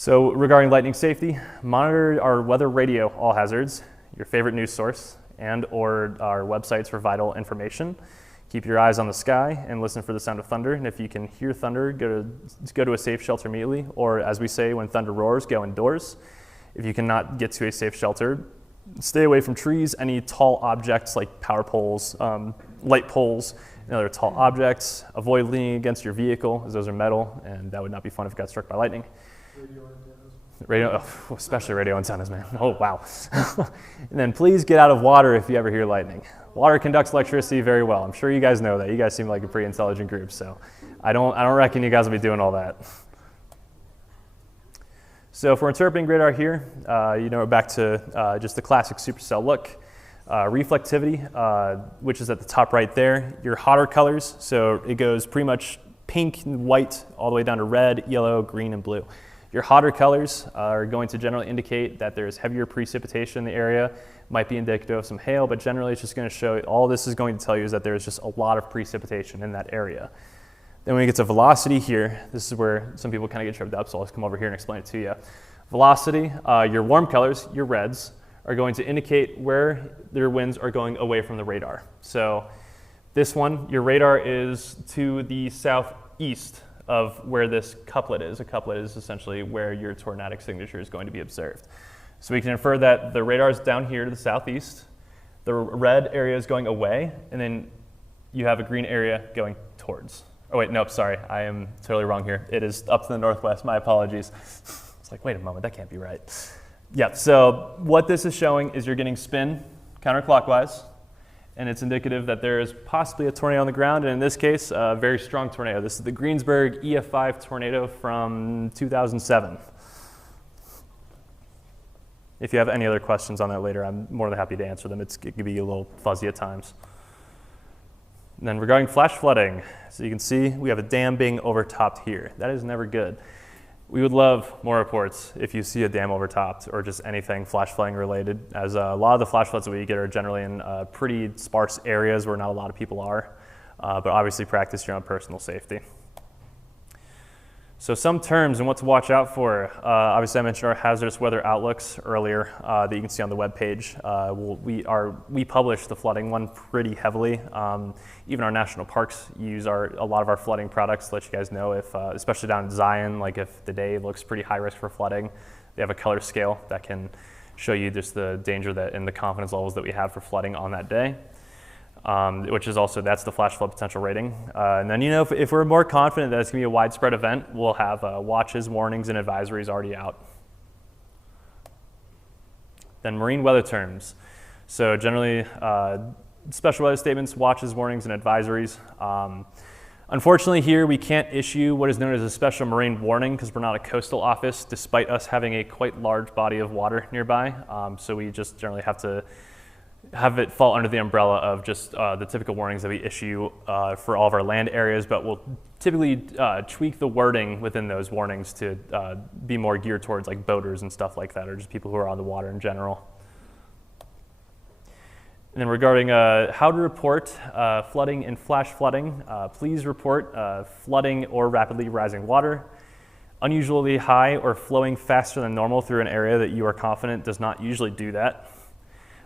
So regarding lightning safety, monitor our weather radio all hazards, your favorite news source, and or our websites for vital information. Keep your eyes on the sky and listen for the sound of thunder. And if you can hear thunder, go to a safe shelter immediately. Or as we say, when thunder roars, go indoors. If you cannot get to a safe shelter, stay away from trees, any tall objects like power poles, light poles, and other tall objects. Avoid leaning against your vehicle, as those are metal, and that would not be fun if it got struck by lightning. Especially radio antennas, man. Oh, wow. And then please get out of water if you ever hear lightning. Water conducts electricity very well. I'm sure you guys know that. You guys seem like a pretty intelligent group, so I don't reckon you guys will be doing all that. So if we're interpreting radar here, we're back to just the classic supercell look. Reflectivity, which is at the top right there. Your hotter colors, so it goes pretty much pink and white all the way down to red, yellow, green, and blue. Your hotter colors are going to generally indicate that there's heavier precipitation in the area, might be indicative of some hail, but generally it's just going to show, all this is going to tell you is that there's just a lot of precipitation in that area. Then when we get to velocity here, this is where some people kind of get tripped up, so I'll just come over here and explain it to you. Velocity, your warm colors, your reds, are going to indicate where their winds are going away from the radar. So this one, your radar is to the southeast of where this couplet is. A couplet is essentially where your tornadic signature is going to be observed. So we can infer that the radar is down here to the southeast, the red area is going away, and then you have a green area going towards. Oh wait, nope, sorry, I am totally wrong here. It is up to the northwest, my apologies. It's like, wait a moment, that can't be right. Yeah, so what this is showing is you're getting spin counterclockwise, and it's indicative that there is possibly a tornado on the ground, and in this case, a very strong tornado. This is the Greensburg EF5 tornado from 2007. If you have any other questions on that later, I'm more than happy to answer them. It can be a little fuzzy at times. And then regarding flash flooding, so you can see we have a dam being overtopped here. That is never good. We would love more reports if you see a dam overtopped or just anything flash flooding related, as a lot of the flash floods that we get are generally in pretty sparse areas where not a lot of people are, but obviously practice your own personal safety. So some terms and what to watch out for. Obviously I mentioned our hazardous weather outlooks earlier that you can see on the webpage. We publish the flooding one pretty heavily. Even our national parks use a lot of our flooding products to let you guys know if, especially down in Zion, like if the day looks pretty high risk for flooding, they have a color scale that can show you just the danger that and the confidence levels that we have for flooding on that day. Which is also, that's the flash flood potential rating. And then, if we're more confident that it's going to be a widespread event, we'll have watches, warnings, and advisories already out. Then marine weather terms. So generally, special weather statements, watches, warnings, and advisories. Unfortunately here, we can't issue what is known as a special marine warning because we're not a coastal office, despite us having a quite large body of water nearby. So we just generally have to have it fall under the umbrella of just the typical warnings that we issue for all of our land areas, but we'll typically tweak the wording within those warnings to be more geared towards like boaters and stuff like that, or just people who are on the water in general. And then regarding how to report flooding and flash flooding, please report flooding or rapidly rising water, unusually high or flowing faster than normal through an area that you are confident does not usually do that.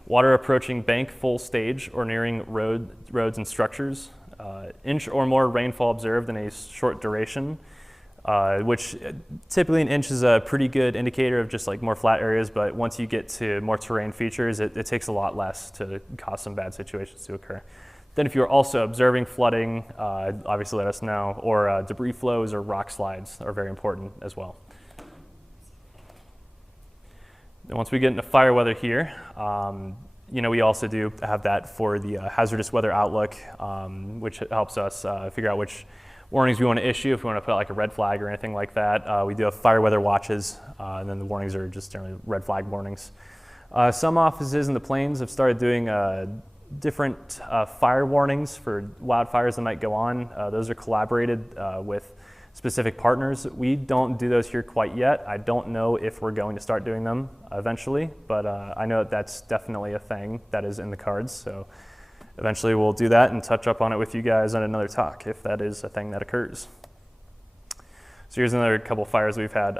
Water approaching bank full stage or nearing roads and structures. Inch or more rainfall observed in a short duration, which typically an inch is a pretty good indicator of just like more flat areas, but once you get to more terrain features, it takes a lot less to cause some bad situations to occur. Then if you're also observing flooding, obviously let us know, or debris flows or rock slides are very important as well. And once we get into fire weather here, we also do have that for the hazardous weather outlook, which helps us figure out which warnings we want to issue, if we want to put like a red flag or anything like that. We do have fire weather watches, and then the warnings are just generally red flag warnings. Some offices in the plains have started doing different fire warnings for wildfires that might go on. Those are collaborated with specific partners. We don't do those here quite yet. I don't know if we're going to start doing them eventually, but I know that that's definitely a thing that is in the cards. So eventually we'll do that and touch up on it with you guys on another talk if that is a thing that occurs. So here's another couple fires we've had.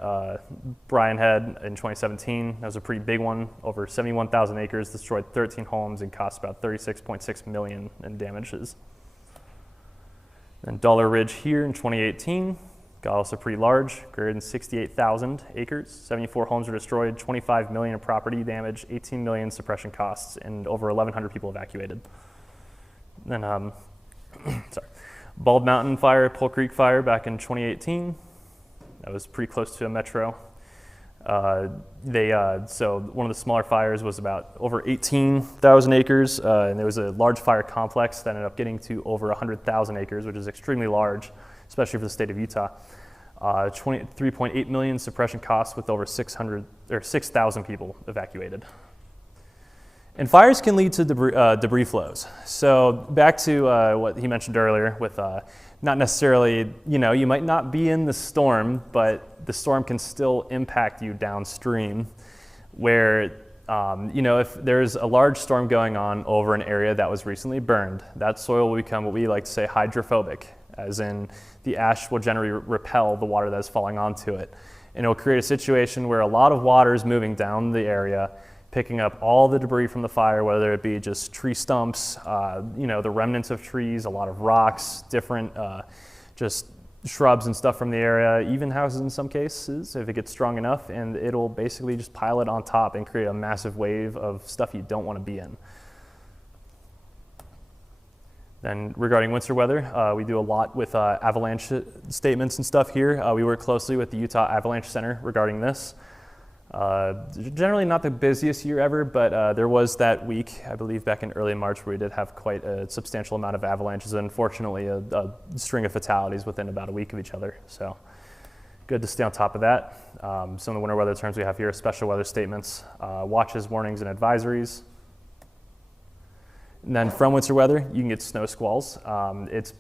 Bryant Head in 2017, that was a pretty big one, over 71,000 acres, destroyed 13 homes and cost about $36.6 million in damages. And Dollar Ridge here in 2018, got also pretty large, greater than 68,000 acres, 74 homes were destroyed, 25 million in property damage, 18 million suppression costs, and over 1,100 people evacuated. Then, sorry, Bald Mountain Fire, Pole Creek Fire back in 2018. That was pretty close to a metro. So one of the smaller fires was about over 18,000 acres, and there was a large fire complex that ended up getting to over 100,000 acres, which is extremely large, especially for the state of Utah. 23.8 million suppression costs with over 6,000 people evacuated. And fires can lead to debris flows. So back to what he mentioned earlier with not necessarily, you might not be in the storm, but the storm can still impact you downstream where, if there's a large storm going on over an area that was recently burned, that soil will become what we like to say hydrophobic, as in the ash will generally repel the water that's falling onto it. And it'll create a situation where a lot of water is moving down the area, picking up all the debris from the fire, whether it be just tree stumps, the remnants of trees, a lot of rocks, different just shrubs and stuff from the area, even houses in some cases, if it gets strong enough, and it'll basically just pile it on top and create a massive wave of stuff you don't want to be in. Then regarding winter weather, we do a lot with avalanche statements and stuff here. We work closely with the Utah Avalanche Center regarding this. Generally not the busiest year ever, but there was that week, I believe back in early March, where we did have quite a substantial amount of avalanches, and unfortunately a string of fatalities within about a week of each other. So good to stay on top of that. Some of the winter weather terms we have here are special weather statements, watches, warnings, and advisories. And then from winter weather, you can get snow squalls.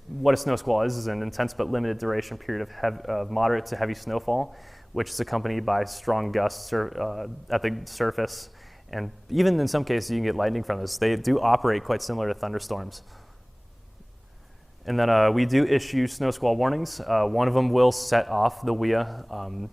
What a snow squall is an intense but limited duration period of moderate to heavy snowfall, which is accompanied by strong gusts at the surface. And even in some cases, you can get lightning from this. They do operate quite similar to thunderstorms. And then we do issue snow squall warnings. One of them will set off the WIA,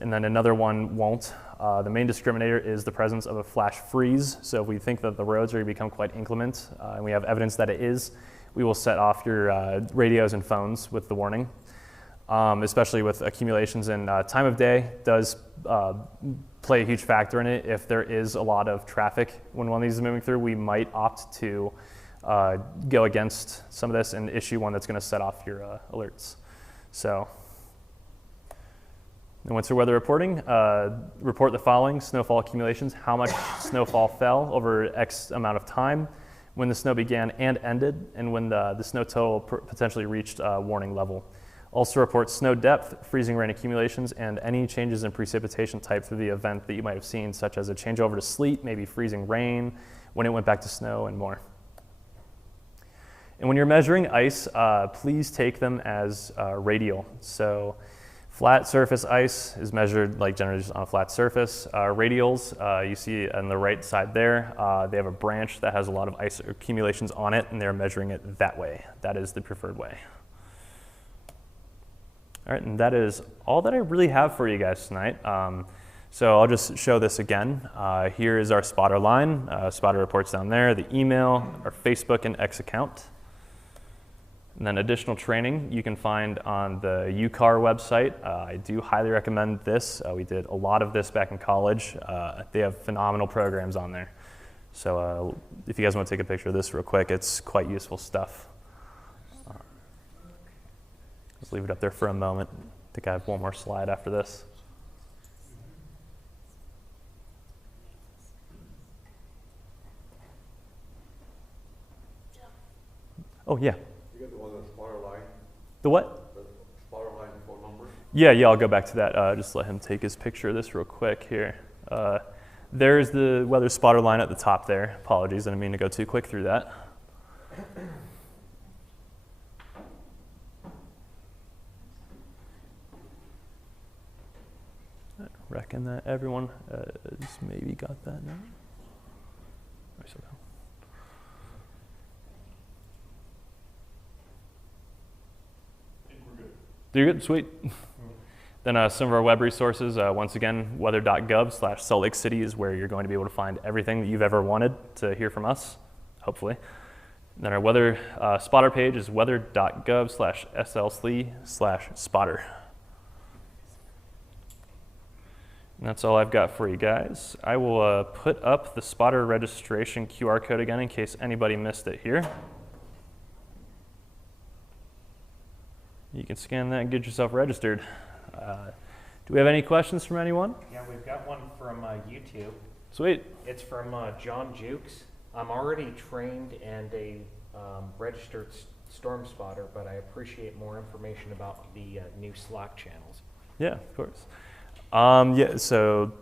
and then another one won't. The main discriminator is the presence of a flash freeze. So if we think that the roads are going to become quite inclement, and we have evidence that it is, we will set off your radios and phones with the warning. Especially with accumulations, and time of day does play a huge factor in it. If there is a lot of traffic when one of these is moving through, we might opt to go against some of this and issue one that's going to set off your alerts. So, in winter weather reporting, report the following: snowfall accumulations, how much snowfall fell over X amount of time, when the snow began and ended, and when the snow total potentially reached warning level. Also report snow depth, freezing rain accumulations, and any changes in precipitation type through the event that you might have seen, such as a changeover to sleet, maybe freezing rain, when it went back to snow, and more. And when you're measuring ice, please take them as radial. So flat surface ice is measured like generally just on a flat surface. Radials, you see on the right side there, they have a branch that has a lot of ice accumulations on it, and they're measuring it that way. That is the preferred way. All right, and that is all that I really have for you guys tonight. So I'll just show this again. Here is our spotter line. Spotter reports down there, the email, our Facebook and X account. And then additional training you can find on the UCAR website. I do highly recommend this. We did a lot of this back in college. They have phenomenal programs on there. So if you guys want to take a picture of this real quick, it's quite useful stuff. Let's leave it up there for a moment. I think I have one more slide after this. Oh, yeah. You got the one that's spotter line? The what? The spotter line phone number? Yeah, I'll go back to that. Just let him take his picture of this real quick here. There's the weather spotter line at the top there. Apologies, I didn't mean to go too quick through that. I reckon that everyone has maybe got that now. You're good, sweet. Then some of our web resources, once again, weather.gov/Salt Lake City is where you're going to be able to find everything that you've ever wanted to hear from us, hopefully. Then our weather spotter page is weather.gov/SLSLE/spotter. And that's all I've got for you guys. I will put up the spotter registration QR code again in case anybody missed it here. You can scan that and get yourself registered. Do we have any questions from anyone? Yeah, we've got one from YouTube. Sweet. It's from John Jukes. I'm already trained and a registered storm spotter, but I appreciate more information about the new Slack channels. Yeah, of course. The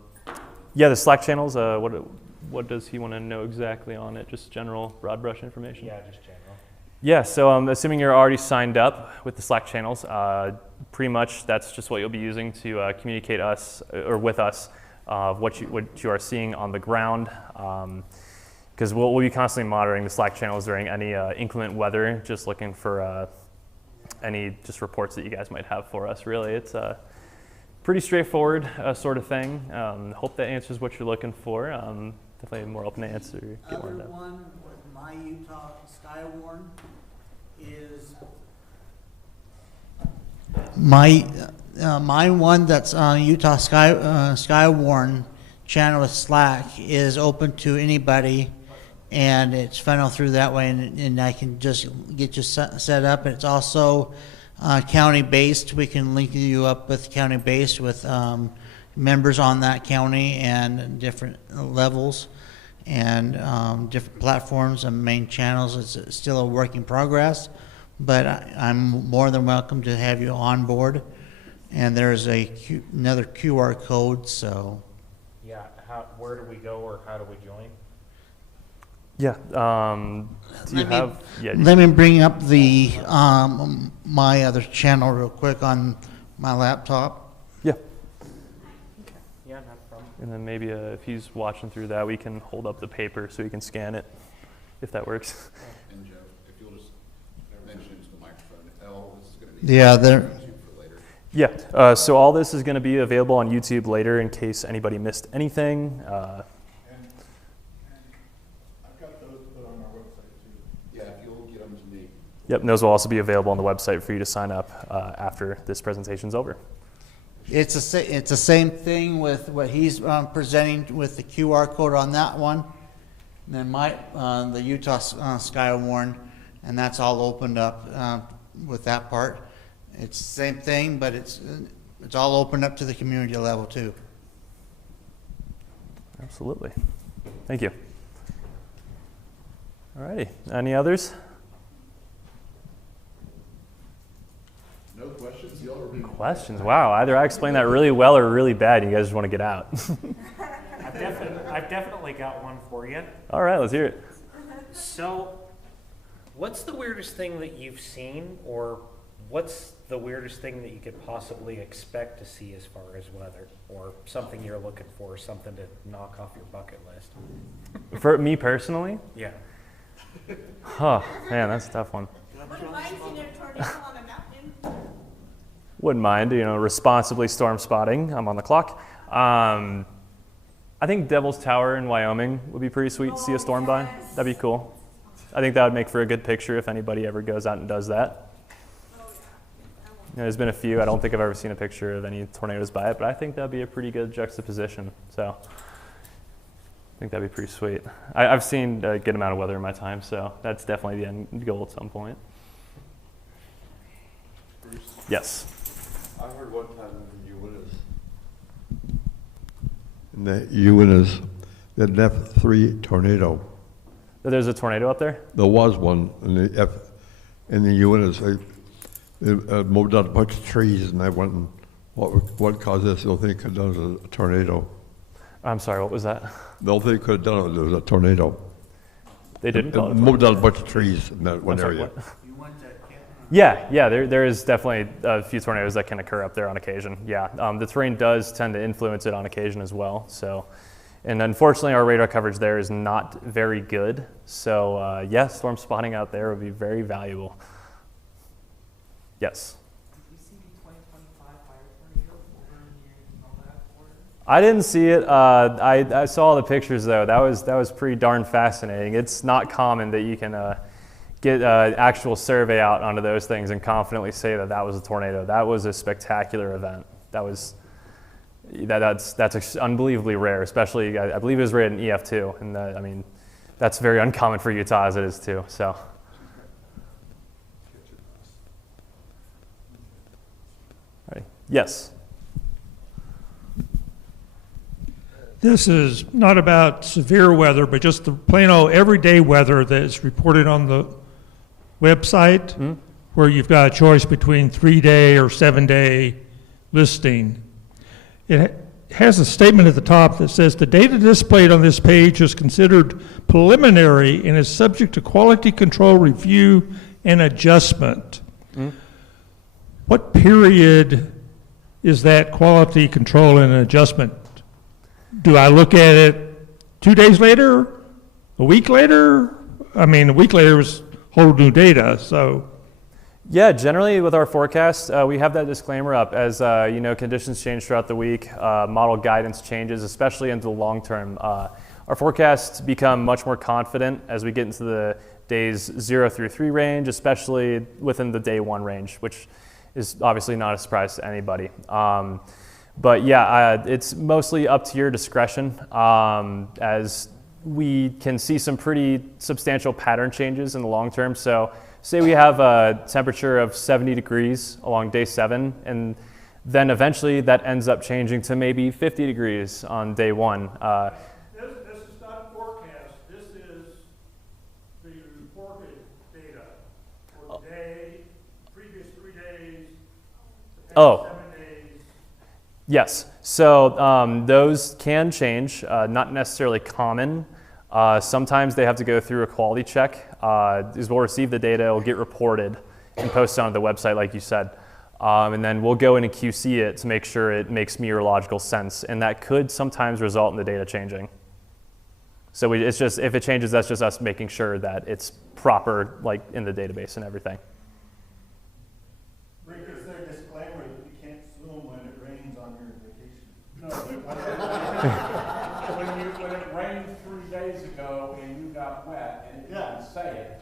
Slack channels, what does he want to know exactly on it? Just general broad brush information? Yeah, just general. Yeah, so assuming you're already signed up with the Slack channels, pretty much that's just what you'll be using to communicate with us what you are seeing on the ground. Because we'll be constantly monitoring the Slack channels during any inclement weather, just looking for any just reports that you guys might have for us. Really, it's a pretty straightforward sort of thing. Hope that answers what you're looking for. Definitely more open to answer. Get more Other into. one with my Utah skywarn is my one that's on Utah skywarn channel with Slack is open to anybody, and it's funneled through that way, and I can just get you set up. And it's also county based. We can link you up with county based with members on that county and different levels and different platforms and main channels. It's still a work in progress, but I'm more than welcome to have you on board. And there's another QR code, so. Yeah, where do we go or how do we join? Yeah. Let me bring up the my other channel real quick on my laptop. Yeah. Yeah, not problem. And then maybe if he's watching through that, we can hold up the paper so he can scan it, if that works. And Jeff, if you'll just mention to the microphone, this is going to be Yeah, there. for later. Yeah, so all this is going to be available on YouTube later in case anybody missed anything. Yeah, if you'll get them to me. Yep, and those will also be available on the website for you to sign up after this presentation's over. It's the same thing with what he's presenting with the QR code on that one. And then the Utah skywarn, and that's all opened up with that part. It's the same thing, but it's all opened up to the community level too. Absolutely. Thank you. All righty. Any others? No questions? Y'all are being Questions? Wow. Either I explained that really well or really bad. You guys just want to get out. I've definitely got one for you. All right. Let's hear it. So, what's the weirdest thing that you've seen, or what's the weirdest thing that you could possibly expect to see as far as weather, or something you're looking for, something to knock off your bucket list? For me personally? Yeah. Oh, man, that's a tough one. Wouldn't mind seeing a tornado on a mountain. Wouldn't mind, responsibly storm spotting. I'm on the clock. I think Devil's Tower in Wyoming would be pretty sweet to see a storm by. That'd be cool. I think that would make for a good picture if anybody ever goes out and does that. There's been a few. I don't think I've ever seen a picture of any tornadoes by it, but I think that'd be a pretty good juxtaposition. So I think that'd be pretty sweet. I've seen a good amount of weather in my time, so that's definitely the end goal at some point. Bruce, Yes. I heard one time in the Uintas, the F3 tornado. There's a tornado up there? There was one in the Uintas. They mowed out a bunch of trees, and I went and what caused this? The only thing it could have done was a tornado. I'm sorry, what was that? The only thing it could have done was a tornado. They didn't? It mowed out a bunch of trees in that one area. Yeah, there is definitely a few tornadoes that can occur up there on occasion. Yeah, the terrain does tend to influence it on occasion as well. So, and unfortunately, our radar coverage there is not very good. So, yes, storm spotting out there would be very valuable. Yes. I didn't see it. I saw the pictures though. That was pretty darn fascinating. It's not common that you can get an actual survey out onto those things and confidently say that that was a tornado. That was a spectacular event. That's unbelievably rare. Especially, I believe it was rated an EF2, and I mean, that's very uncommon for Utah as it is too. So. Right. Yes. This is not about severe weather, but just the plain old everyday weather that is reported on the website, where you've got a choice between 3-day or 7-day listing. It has a statement at the top that says the data displayed on this page is considered preliminary and is subject to quality control review and adjustment. What period is that quality control and adjustment? Do I look at it 2 days later, a week later? I mean, a week later is whole new data, so. Yeah, generally with our forecast, we have that disclaimer up as conditions change throughout the week, model guidance changes, especially into the long term. Our forecasts become much more confident as we get into the days 0 through 3 range, especially within the day 1 range, which is obviously not a surprise to anybody. But yeah, it's mostly up to your discretion as we can see some pretty substantial pattern changes in the long term. So say we have a temperature of 70 degrees along day 7, and then eventually that ends up changing to maybe 50 degrees on day 1. This is not forecast. This is the reported data for the day, previous 3 days, the past 7 days. Yes. So those can change, not necessarily common. Sometimes they have to go through a quality check. We'll receive the data, it'll get reported and posted on the website, like you said. And then we'll go in and QC it to make sure it makes meteorological sense. And that could sometimes result in the data changing. So it's just, if it changes, that's just us making sure that it's proper, like in the database and everything. Rick, is there a disclaimer that you can't zoom when it rains on your vacation? No. When it rained 3 days ago and you got wet and you didn't say it,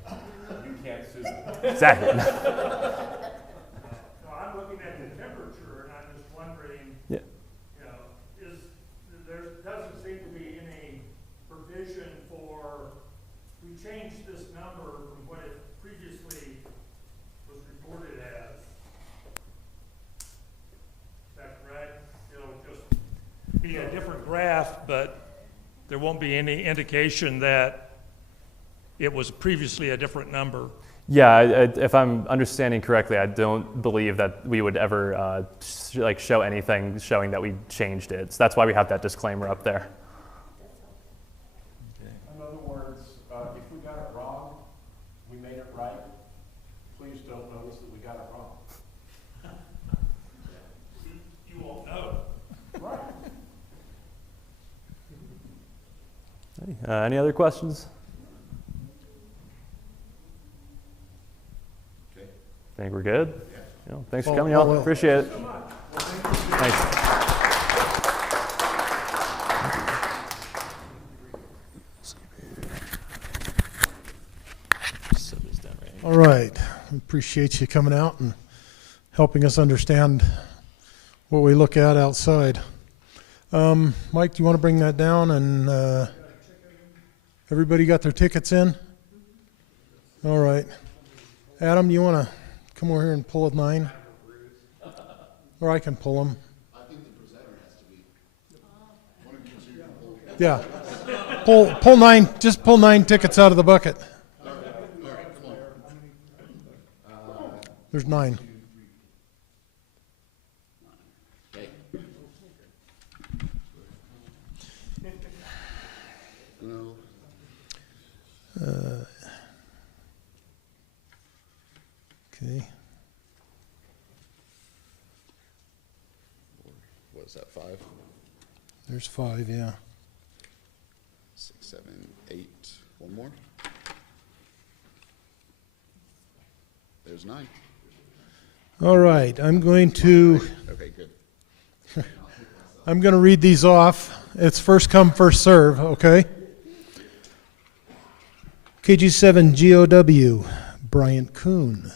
you can't sue. Exactly. No, I'm looking at the temperature and I'm just wondering, yeah. There doesn't seem to be any provision for, we changed this number from what it previously was reported as. Is that correct? It'll just be a different graph, but there won't be any indication that it was previously a different number. Yeah, if I'm understanding correctly, I don't believe that we would ever show anything showing that we changed it. So that's why we have that disclaimer up there. Okay. In other words, if we got it wrong, we made it right. Please don't notice that we got it wrong. You won't know. Right. Any other questions? Okay. I think we're good. Yeah. Thanks for coming out. well. Appreciate it. Thanks. All right. Appreciate you coming out and helping us understand what we look at outside. Mike, do you want to bring that down? And everybody got their tickets in? All right. Adam, do you want to come over here and pull a 9? Or I can pull them. I think the presenter has to be. One of you two can pull. Yeah. Pull 9. Just pull 9 tickets out of the bucket. All right, come on. There's 9. Okay. No. Okay. What is that, 5? There's 5, yeah. 6, 7, 8. One more. There's 9. All right. I'm going to. Okay, good. I'm going to read these off. It's first come, first serve, okay? KG7 GOW, Bryant Kuns.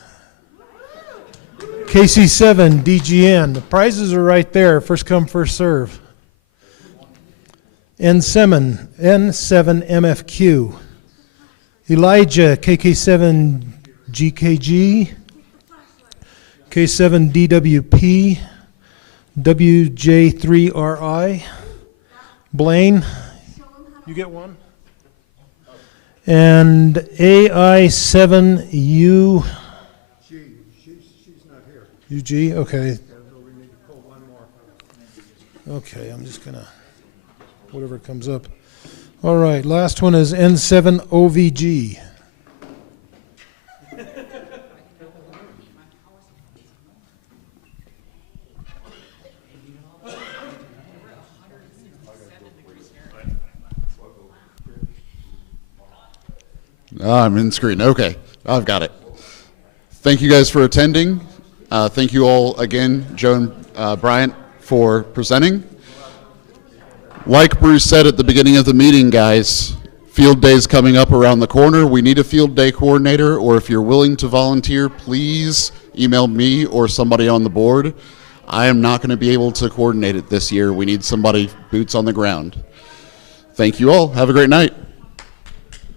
KC7 DGN. The prizes are right there. First come, first serve. N7 MFQ. Elijah KK7 GKG. K7 DWP. WJ3RI. Blaine, you get one. And AI7U. She's not here. UG, okay. So we need to pull one more. Okay, I'm just gonna, whatever comes up. All right, last one is N7OVG. I'm in screen. Okay, I've got it. Thank you guys for attending. Thank you all again, Joe and Bryant, for presenting. Like Bruce said at the beginning of the meeting, guys, field day is coming up around the corner. We need a field day coordinator, or if you're willing to volunteer, please email me or somebody on the board. I am not going to be able to coordinate it this year. We need somebody boots on the ground. Thank you all. Have a great night.